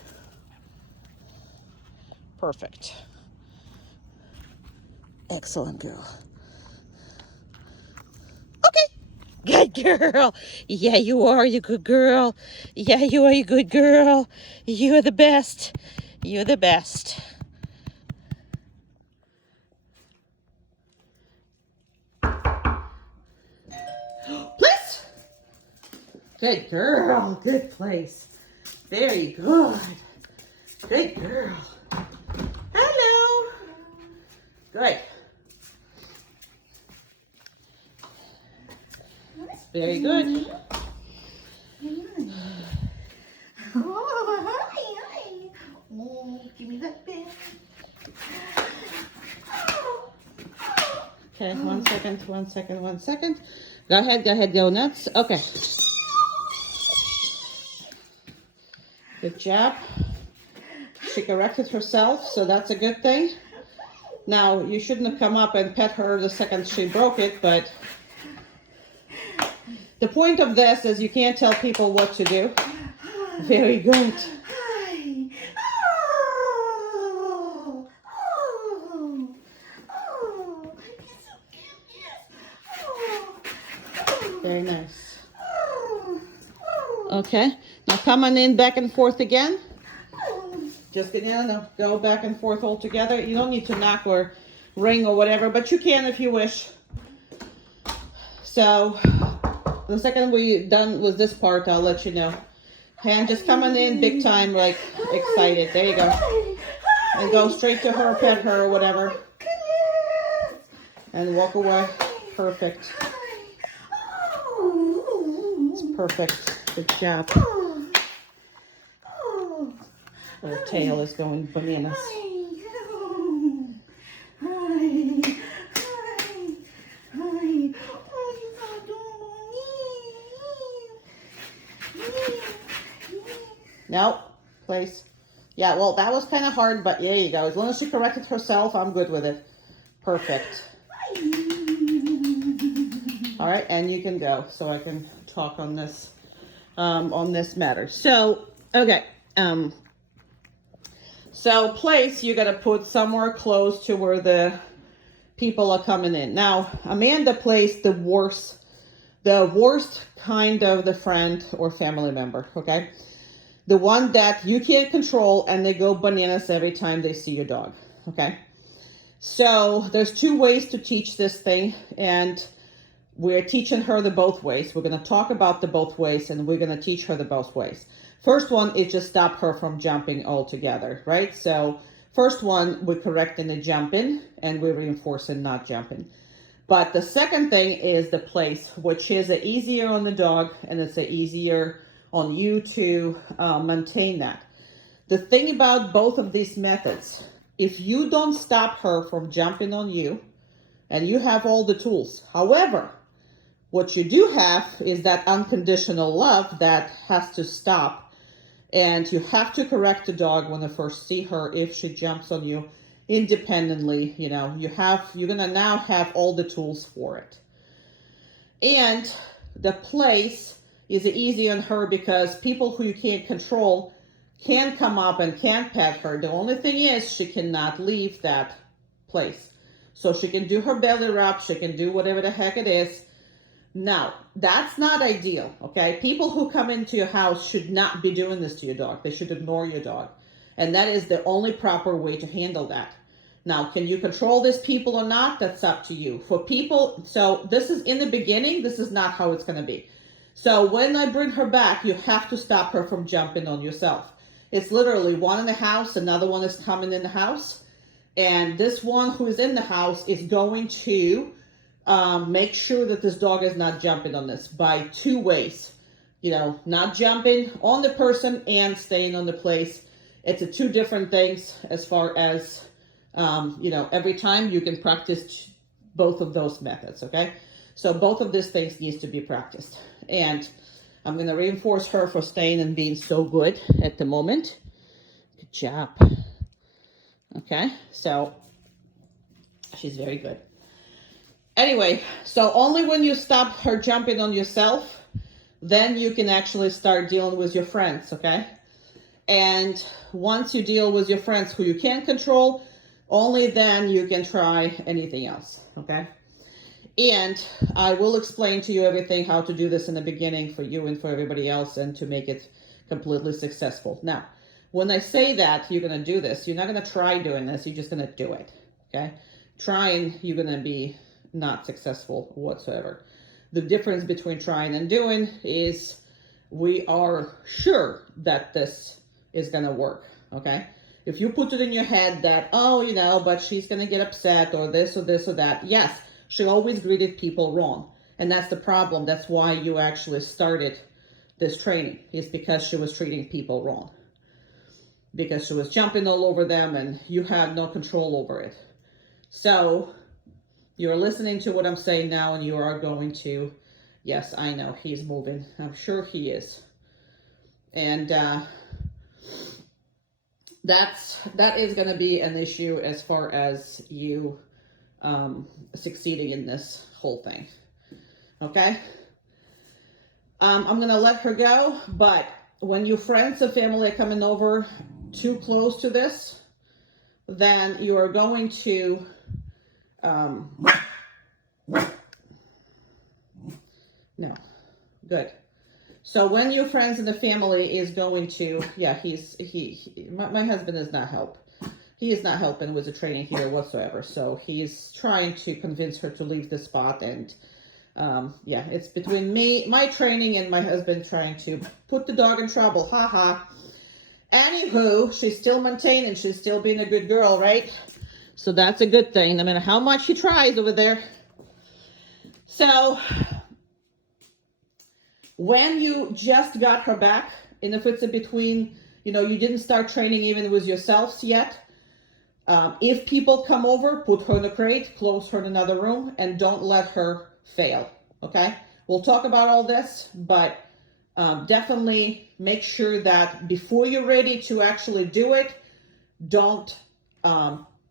Perfect. Excellent, girl. Okay. Good girl. Yeah, you are, you good girl. Yeah, you are, you good girl. You're the best. You're the best. Place. Good girl. Good place. Very good. Good girl. Hello. Good. Very good. Oh, hi. Oh, give me that pen. Okay, 1 second, 1 second, 1 second. Go ahead, go nuts. Okay. Good job. She corrected herself, so that's a good thing. Now, you shouldn't have come up and pet her the second she broke it, but the point of this is you can't tell people what to do. Very good. Hi. Oh, you're so cute. Yes. Very nice. Oh, Okay, now come on in back and forth again. oh. Just go back and forth all together. You don't need to knock or ring or whatever, but you can if you wish. So the second we're done with this part, I'll let you know. Hand just coming in big time, like excited. There you go. And go straight to her, pet her or whatever. And walk away. Perfect. It's perfect. Good job. Her tail is going bananas. No, place. Yeah, well, that was kind of hard, but there you go. As long as she corrected herself, I'm good with it. Perfect. All right, and you can go, so I can talk on this matter. So, okay. So place, you got to put somewhere close to where the people are coming in. Now, Amanda placed the worst kind of the friend or family member, okay? The one that you can't control and they go bananas every time they see your dog, okay? So there's 2 ways to teach this thing, and we're teaching her the both ways. We're going to talk about the both ways, and we're going to teach her the both ways. First one is just stop her from jumping altogether, right? So first one, we're correcting the jumping, and we're reinforcing not jumping. But the second thing is the place, which is easier on the dog, and it's easier on you to maintain that. The thing about both of these methods, if you don't stop her from jumping on you, and you have all the tools, however, what you do have is that unconditional love that has to stop, and you have to correct the dog when you first see her if she jumps on you independently. You know, you're gonna now have all the tools for it. And the place is easy on her because people who you can't control can come up and can pet her. The only thing is she cannot leave that place. So she can do her belly rub, she can do whatever the heck it is. Now, that's not ideal, okay? People who come into your house should not be doing this to your dog. They should ignore your dog. And that is the only proper way to handle that. Now, can you control these people or not? That's up to you. For people, so this is in the beginning, this is not how it's going to be. So when I bring her back, you have to stop her from jumping on yourself. It's literally one in the house, another one is coming in the house. And this one who is in the house is going to make sure that this dog is not jumping on this by 2 ways. You know, not jumping on the person and staying on the place. It's 2 different things as far as, you know, every time you can practice both of those methods, okay? So both of these things needs to be practiced. And I'm going to reinforce her for staying and being so good at the moment. Good job. Okay, so she's very good. Anyway, so only when you stop her jumping on yourself, then you can actually start dealing with your friends, okay? And once you deal with your friends who you can't control, only then you can try anything else, okay? And I will explain to you everything, how to do this in the beginning for you and for everybody else, and to make it completely successful. Now, when I say that you're going to do this, you're not going to try doing this, you're just going to do it, okay? Trying, you're going to be not successful whatsoever. The difference between trying and doing is we are sure that this is going to work, okay? If you put it in your head that, oh, you know, but she's going to get upset or this or this or that. Yes, she always greeted people wrong. And that's the problem. That's why you actually started this training, is because she was treating people wrong. Because she was jumping all over them and you had no control over it. So you're listening to what I'm saying now and you are going to, yes, I know he's moving. I'm sure he is. And that is going to be an issue as far as you succeeding in this whole thing. Okay? I'm going to let her go, but when your friends and family are coming over too close to this, then you are going to no, good. So when your friends and the family is going to, yeah, my husband does not help. He is not helping with the training here whatsoever. So he's trying to convince her to leave the spot. And yeah, it's between my training and my husband trying to put the dog in trouble. Ha ha. Anywho, she's still maintaining. She's still being a good girl, right? So that's a good thing, no matter how much she tries over there. So when you just got her back, and if it's in between, you know, you didn't start training even with yourselves yet, if people come over, put her in a crate, close her in another room, and don't let her fail, okay? We'll talk about all this, but definitely make sure that before you're ready to actually do it, don't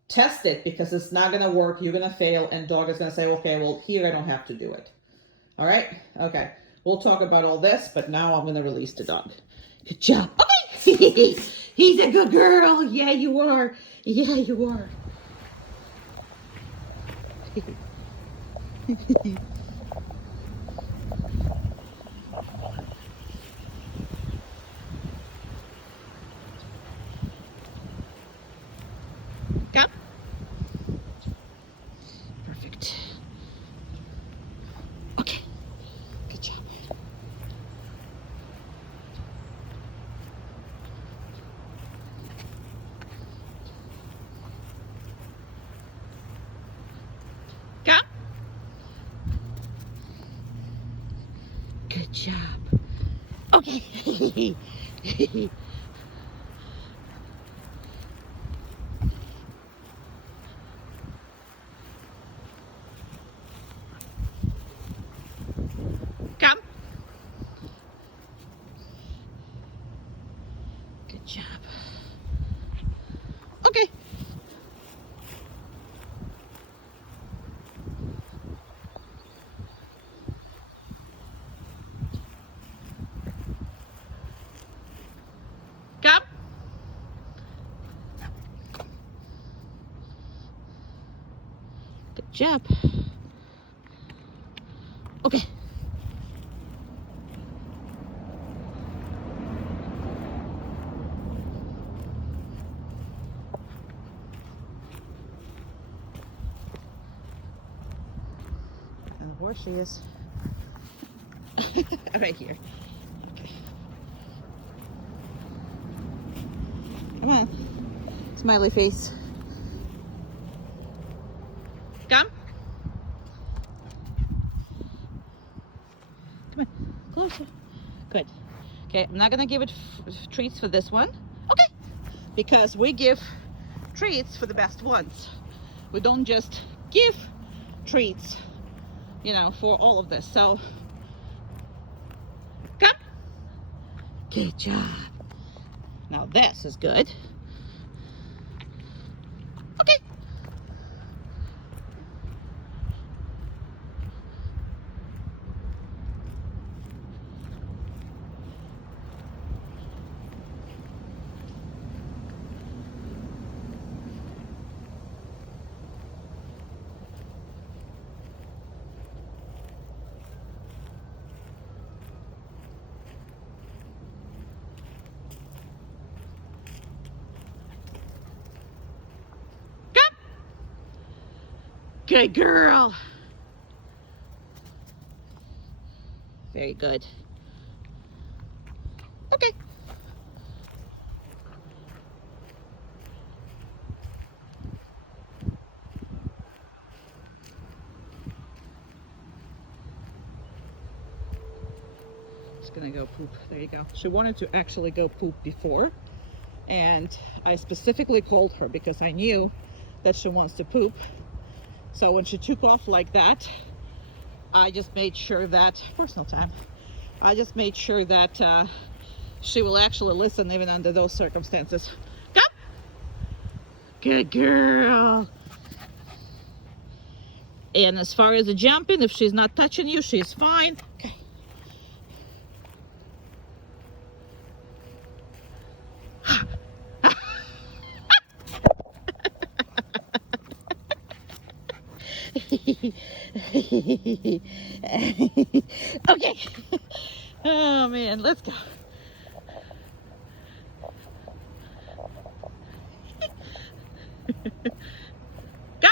test it, because it's not going to work. You're going to fail, and dog is going to say, okay, well, here I don't have to do it. All right? Okay. We'll talk about all this, but now I'm going to release the dog. Good job. Okay. He's a good girl. Yeah, you are. Yeah, you are. Come. Perfect. Okay. Good job. Come. Good job. Okay. Come. Good job. Okay. Come. Good job. Okay. And where she is. Right here. Okay. Come on. Smiley face. Come. Come on. Closer. Good. Okay, I'm not going to give it treats for this one. Okay. Because we give treats for the best ones. We don't just give treats, you know, for all of this. So, come. Good job. Now this is good. Okay. Good girl. Very good. She's gonna go poop. There you go. She wanted to actually go poop before, and I specifically called her because I knew that she wants to poop. So when she took off like that, I just made sure that, personal time, I just made sure that she will actually listen even under those circumstances. Come! Good girl. And as far as the jumping, if she's not touching you, she's fine. Okay. Okay. Oh man, let's go. Come.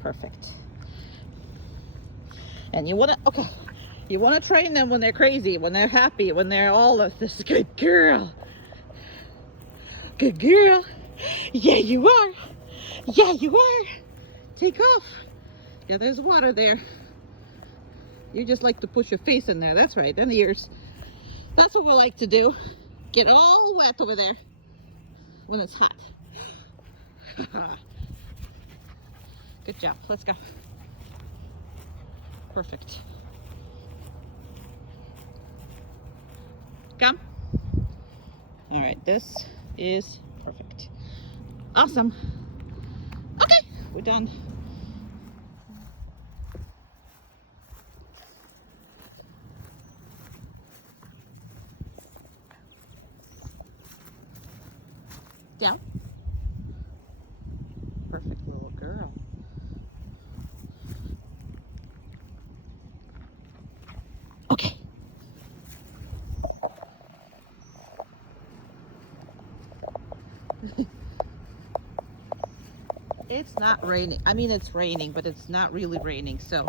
Perfect. And you wanna, okay, you wanna train them when they're crazy, when they're happy, when they're all of this. Good girl. Good girl. Yeah, you are. Yeah, you are. Take off. Yeah, there's water there. You just like to push your face in there. That's right, and the ears. That's what we like to do. Get all wet over there when it's hot. Good job. Let's go. Perfect. Come. All right, this is perfect. Awesome. Okay, we're done. Down. Perfect little girl. Okay. It's not raining. I mean, it's raining, but it's not really raining, so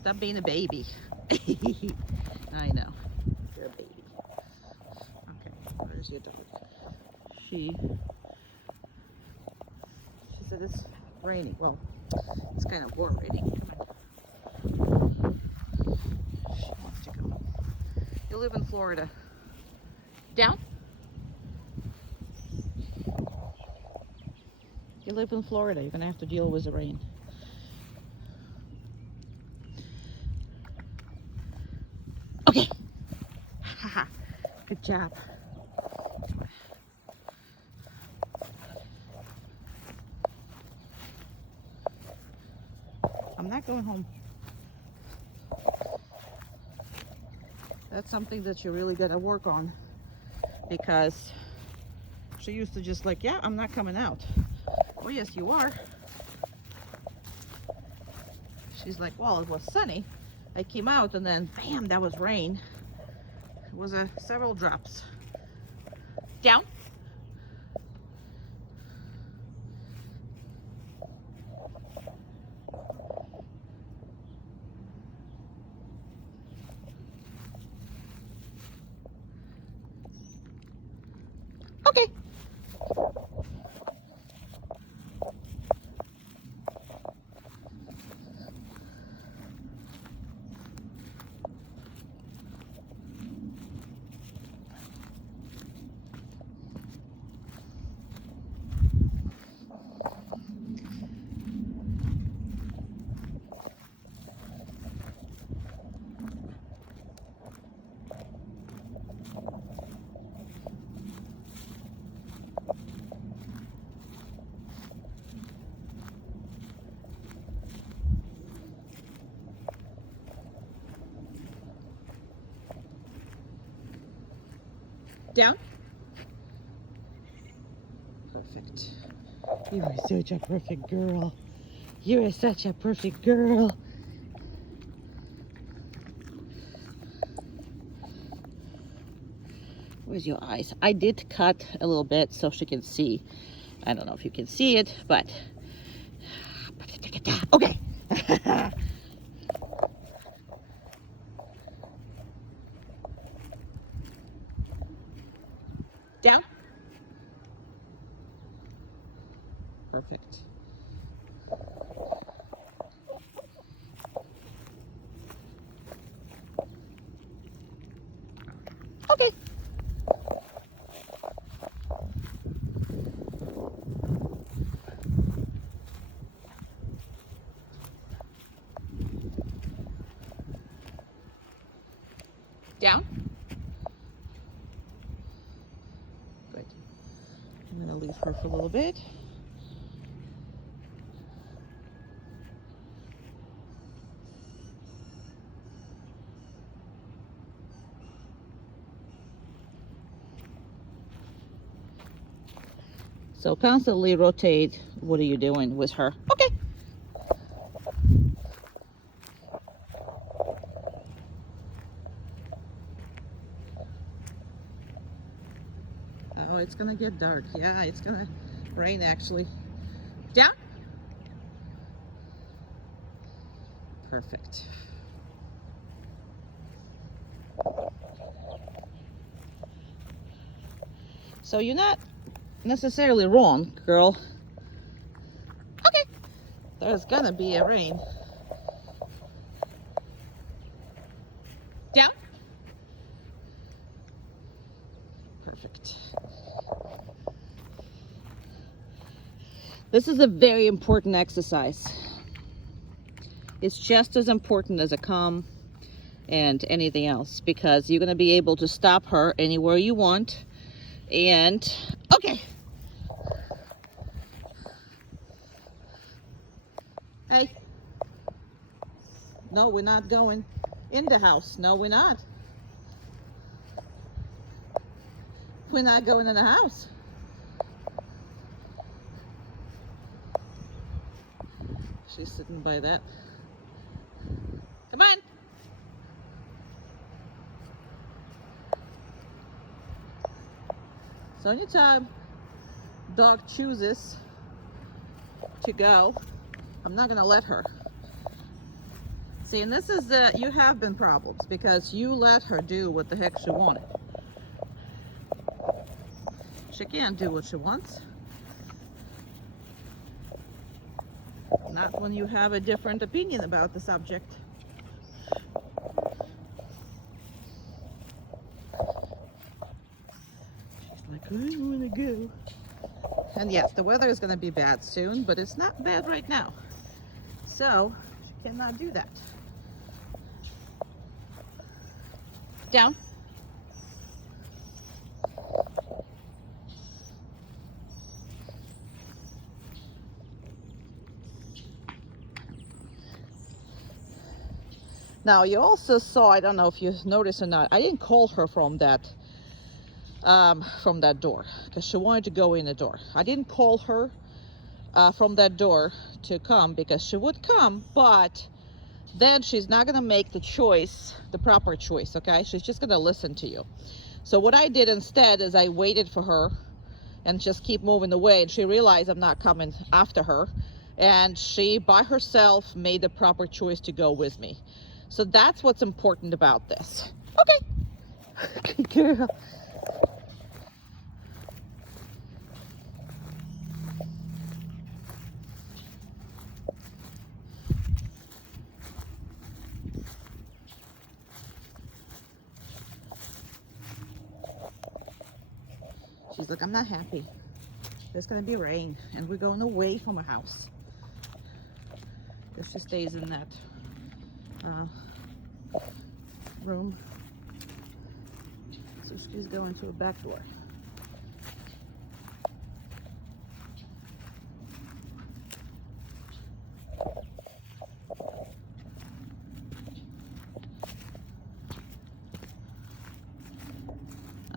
stop being a baby. I know. You're a baby. Okay, where's your dog? She said it's raining. Well, it's kind of warm raining. Come on. She wants to go. You live in Florida. Down? You live in Florida. You're going to have to deal with the rain. Okay. Haha. Good job. I'm not going home. That's something that you really got to work on, because she used to just like, yeah, I'm not coming out. Oh yes, you are. She's like, well, it was sunny. I came out and then bam, that was rain. It was several drops. Down. Okay. Down. Perfect. You are such a perfect girl. You are such a perfect girl. Where's your eyes? I did cut a little bit so she can see. I don't know if you can see it, but okay. Down. Perfect. Down. Good. I'm gonna leave her for a little bit. So constantly rotate. What are you doing with her? Okay. Oh, it's gonna get dark. Yeah, it's gonna rain actually. Down. Perfect. So you're not necessarily wrong, girl. Okay. There's gonna be a rain. Down. Perfect. This is a very important exercise. It's just as important as a calm and anything else, because you're going to be able to stop her anywhere you want. And okay. Hey. No, we're not going in the house. No, we're not. We're not going in the house. She's sitting by that. Come on. So anytime dog chooses to go, I'm not gonna let her. See, and this is you have been problems because you let her do what the heck she wanted. She can't do what she wants. Not when you have a different opinion about the subject. She's like, I want to go. And yes, the weather is going to be bad soon, but it's not bad right now. So, she cannot do that. Down. Now you also saw, I don't know if you noticed or not, I didn't call her from that door because she wanted to go in the door. I didn't call her from that door to come because she would come, but then she's not gonna make the choice, the proper choice, okay? She's just gonna listen to you. So what I did instead is I waited for her and just keep moving away, and she realized I'm not coming after her, and she by herself made the proper choice to go with me. So that's what's important about this. Okay. Good girl. She's like, I'm not happy. There's gonna be rain and we're going away from a house. Because she stays in that room. So she's going to a back door.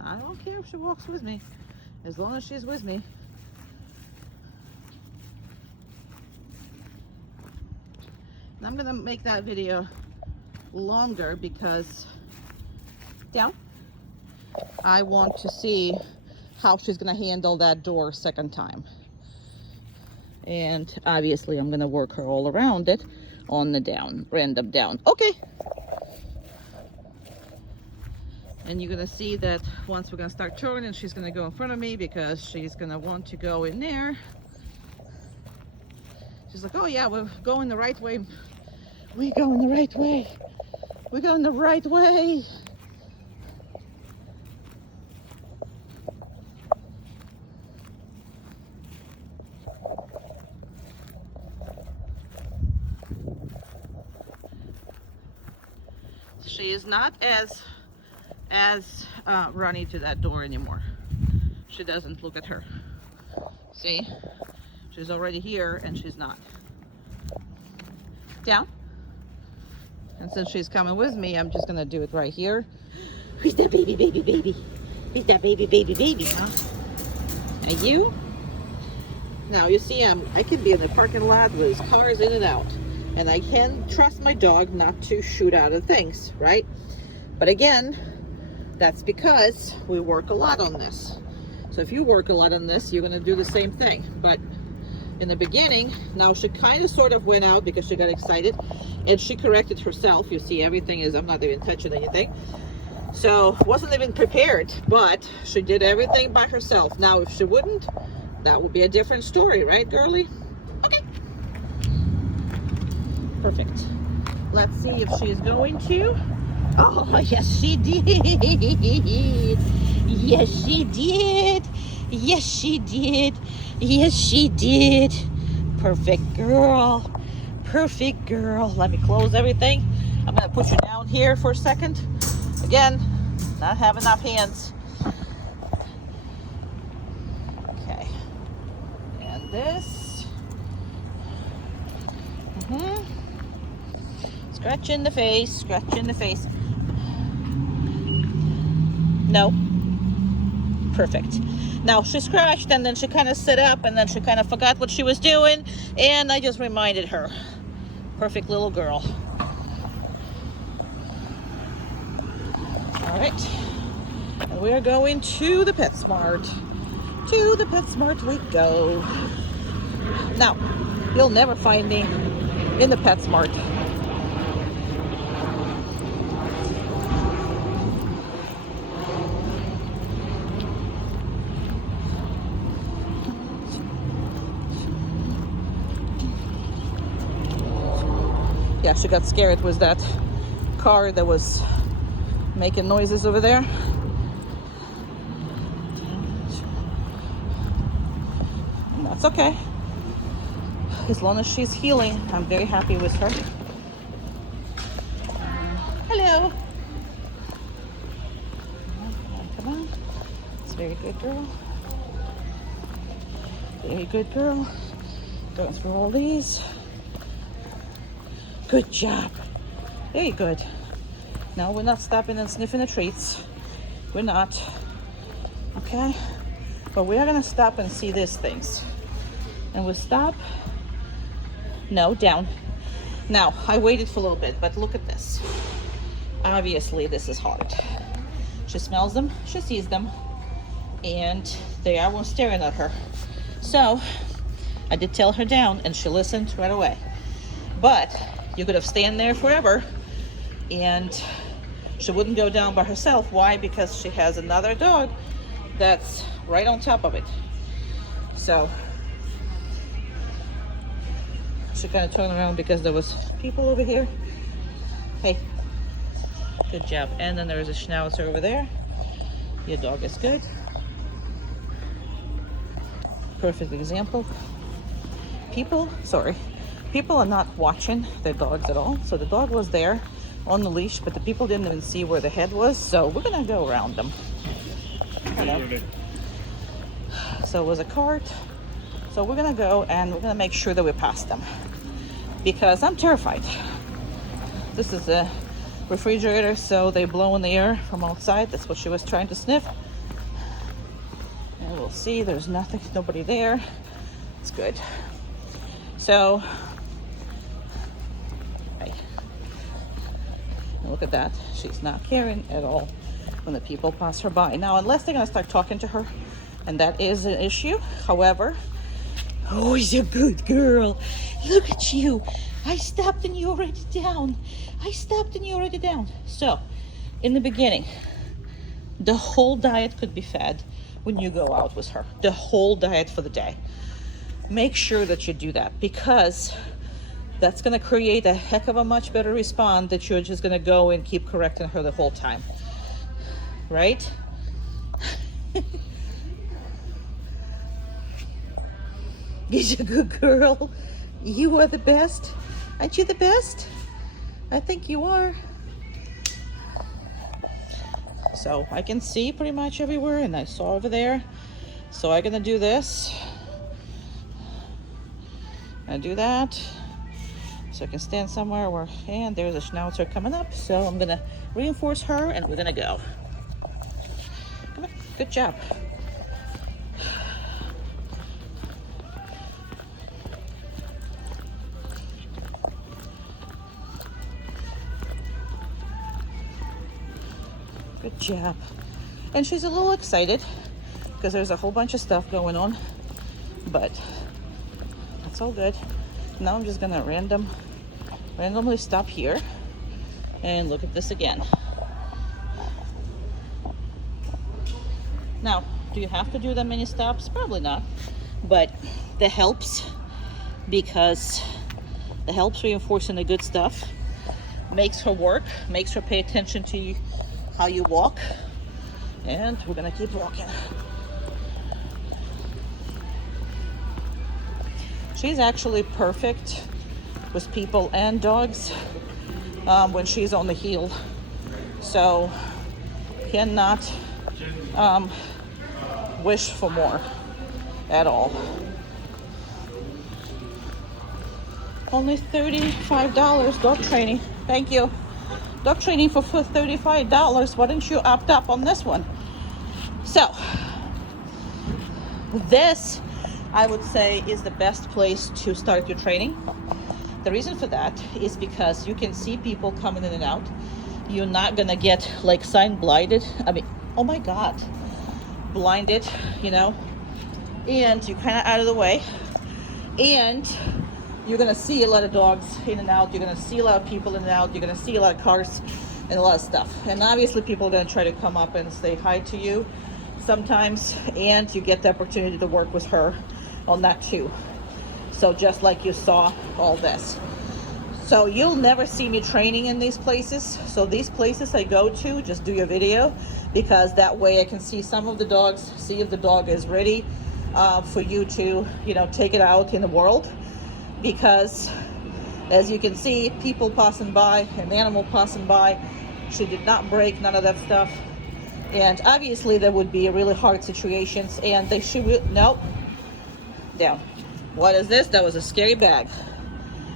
I don't care if she walks with me, as long as she's with me. And I'm gonna make that video longer because down. I want to see how she's gonna handle that door second time. And obviously I'm gonna work her all around it on the down, random down. Okay. And you're gonna see that once we're gonna start turning, she's gonna go in front of me because she's gonna want to go in there. She's like, oh yeah, we're going the right way. We're going the right way. We're going the right way. She is not as as runny to that door anymore. She doesn't look at her. See? She's already here and she's not. Down. And since she's coming with me, I'm just gonna do it right here. Who's that baby, baby, baby? Who's that baby, baby, baby, huh? And you? Now you see, I can be in the parking lot with cars in and out. And I can trust my dog not to shoot out of things, right? But again, that's because we work a lot on this. So if you work a lot on this, you're gonna do the same thing. But in the beginning, now she kind of sort of went out because she got excited and she corrected herself. You see, everything is, I'm not even touching anything. So wasn't even prepared, but she did everything by herself. Now, if she wouldn't, that would be a different story, right, girly? Okay. Perfect. Let's see if she's going to. Oh, yes, she did. Yes, she did. Yes, she did. Yes, she did. Perfect girl. Perfect girl. Let me close everything. I'm going to put you down here for a second. Again, not have enough hands. Okay. And this. Scratch in the face. Scratch in the face. No. Perfect. Now she scratched and then she kind of sit up and then she kind of forgot what she was doing and I just reminded her. Perfect little girl. All right. And we are going to the PetSmart. To the PetSmart we go. Now, you'll never find me in the PetSmart. Yeah, she got scared. It was that car that was making noises over there. And that's okay. As long as she's healing, I'm very happy with her. Hello. Come on. It's a very good girl. Very good girl. Going through all these. Good job. Very good. No, we're not stopping and sniffing the treats. We're not. Okay? But we are going to stop and see these things. And we'll stop. No, down. Now, I waited for a little bit, but look at this. Obviously, this is hard. She smells them. She sees them. And they are staring at her. So, I did tell her down, and she listened right away. But you could have stayed there forever and she wouldn't go down by herself. Why? Because she has another dog that's right on top of it. So she kind of turned around because there was people over here. Hey, good job. And then there is a schnauzer over there. Your dog is good. Perfect example. People are not watching their dogs at all. So the dog was there on the leash, but the people didn't even see where the head was. So we're gonna go around them. Hello. So it was a cart. So we're gonna go and we're gonna make sure that we pass them because I'm terrified. This is a refrigerator, so they blow in the air from outside. That's what she was trying to sniff. And we'll see, there's nothing, nobody there. It's good. So, hey, look at that. She's not caring at all when the people pass her by. Now, unless they're gonna start talking to her, and that is an issue. However, oh, he's a good girl. Look at you. I stopped and you already down. I stopped and you already down. So, in the beginning, the whole diet could be fed when you go out with her. The whole diet for the day. Make sure that you do that because that's going to create a heck of a much better response that you're just going to go and keep correcting her the whole time. Right? You're a good girl. You are the best. Aren't you the best? I think you are. So I can see pretty much everywhere, and I saw over there. So I'm gonna do this. I do that. So I can stand somewhere where, and there's a schnauzer coming up. So I'm gonna reinforce her and we're gonna go. Come on, good job. Good job. And she's a little excited because there's a whole bunch of stuff going on, but that's all good. Now I'm just gonna randomly stop here and look at this again. Now, do you have to do that many stops? Probably not, but that helps because it helps reinforcing the good stuff, makes her work, makes her pay attention to you, how you walk, and we're gonna keep walking. She's actually perfect with people and dogs when she's on the heel, so cannot wish for more at all. Only $35 dog training. Thank you. Dog training for $35. Why don't you opt up on this one? So this, I would say, is the best place to start your training. The reason for that is because you can see people coming in and out. You're not gonna get like sign blinded. I mean, oh my God, blinded, you know, and you're kind of out of the way, and you're gonna see a lot of dogs in and out. You're gonna see a lot of people in and out. You're gonna see a lot of cars and a lot of stuff. And obviously people are gonna try to come up and say hi to you sometimes, and you get the opportunity to work with her on that too. So just like you saw all this. So you'll never see me training in these places. So these places I go to, just do your video, because that way I can see some of the dogs, see if the dog is ready for you to, you know, take it out in the world. Because as you can see, people passing by, an animal passing by, she did not break none of that stuff. And obviously there would be really hard situations, and they should, nope, down. What is this? That was a scary bag.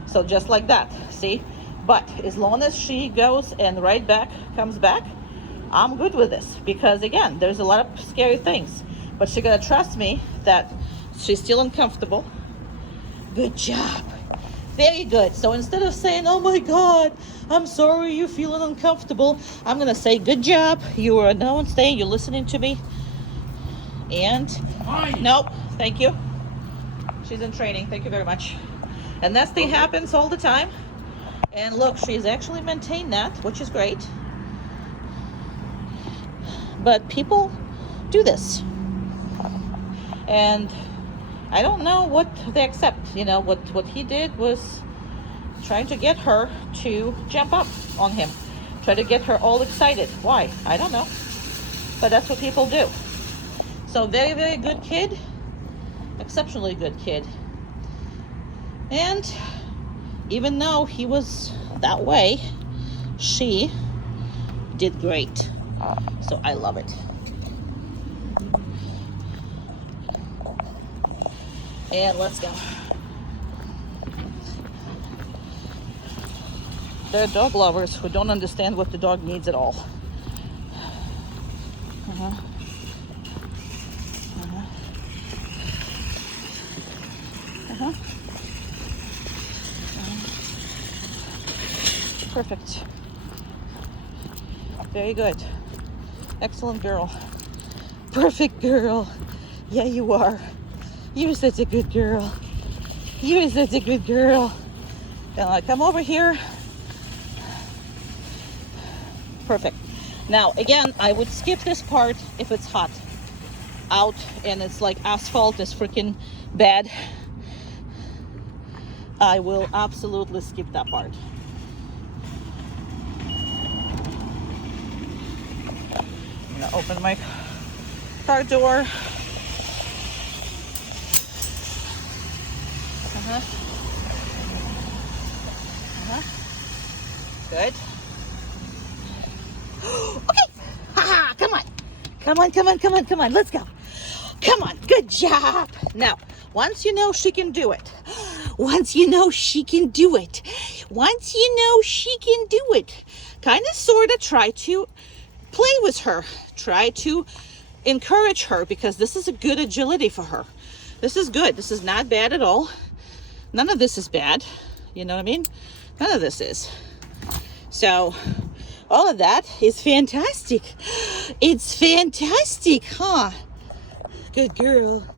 So just like that, see? But as long as she goes and right back, comes back, I'm good with this. Because again, there's a lot of scary things, but she's gonna trust me that she's still uncomfortable. Good job. Very good. So instead of saying, oh my God, I'm sorry you're feeling uncomfortable, I'm gonna say, good job. You are now staying, you're listening to me. And nope, thank you. She's in training, thank you very much. And that thing happens all the time. And look, she's actually maintained that, which is great. But people do this. And I don't know what they accept. You know, what he did was trying to get her to jump up on him. Try to get her all excited. Why? I don't know. But that's what people do. So very, very good kid. Exceptionally good kid. And even though he was that way, she did great. So I love it. And let's go. There are dog lovers who don't understand what the dog needs at all. Perfect. Very good. Excellent girl. Perfect girl. Yeah, you are. You're such a good girl. You're such a good girl. Now come over here. Perfect. Now again, I would skip this part if it's hot out and it's like asphalt is freaking bad. I will absolutely skip that part. I'm gonna open my car door. Good. Okay. Haha. Come on, come on, come on, come on. Let's go. Come on. Good job. Now, once you know she can do it, once you know she can do it, once you know she can do it, kind of sort of try to play with her. Try to encourage her, because this is a good agility for her. This is good. This is not bad at all. None of this is bad. You know what I mean? None of this is. So all of that is fantastic. It's fantastic, huh? Good girl.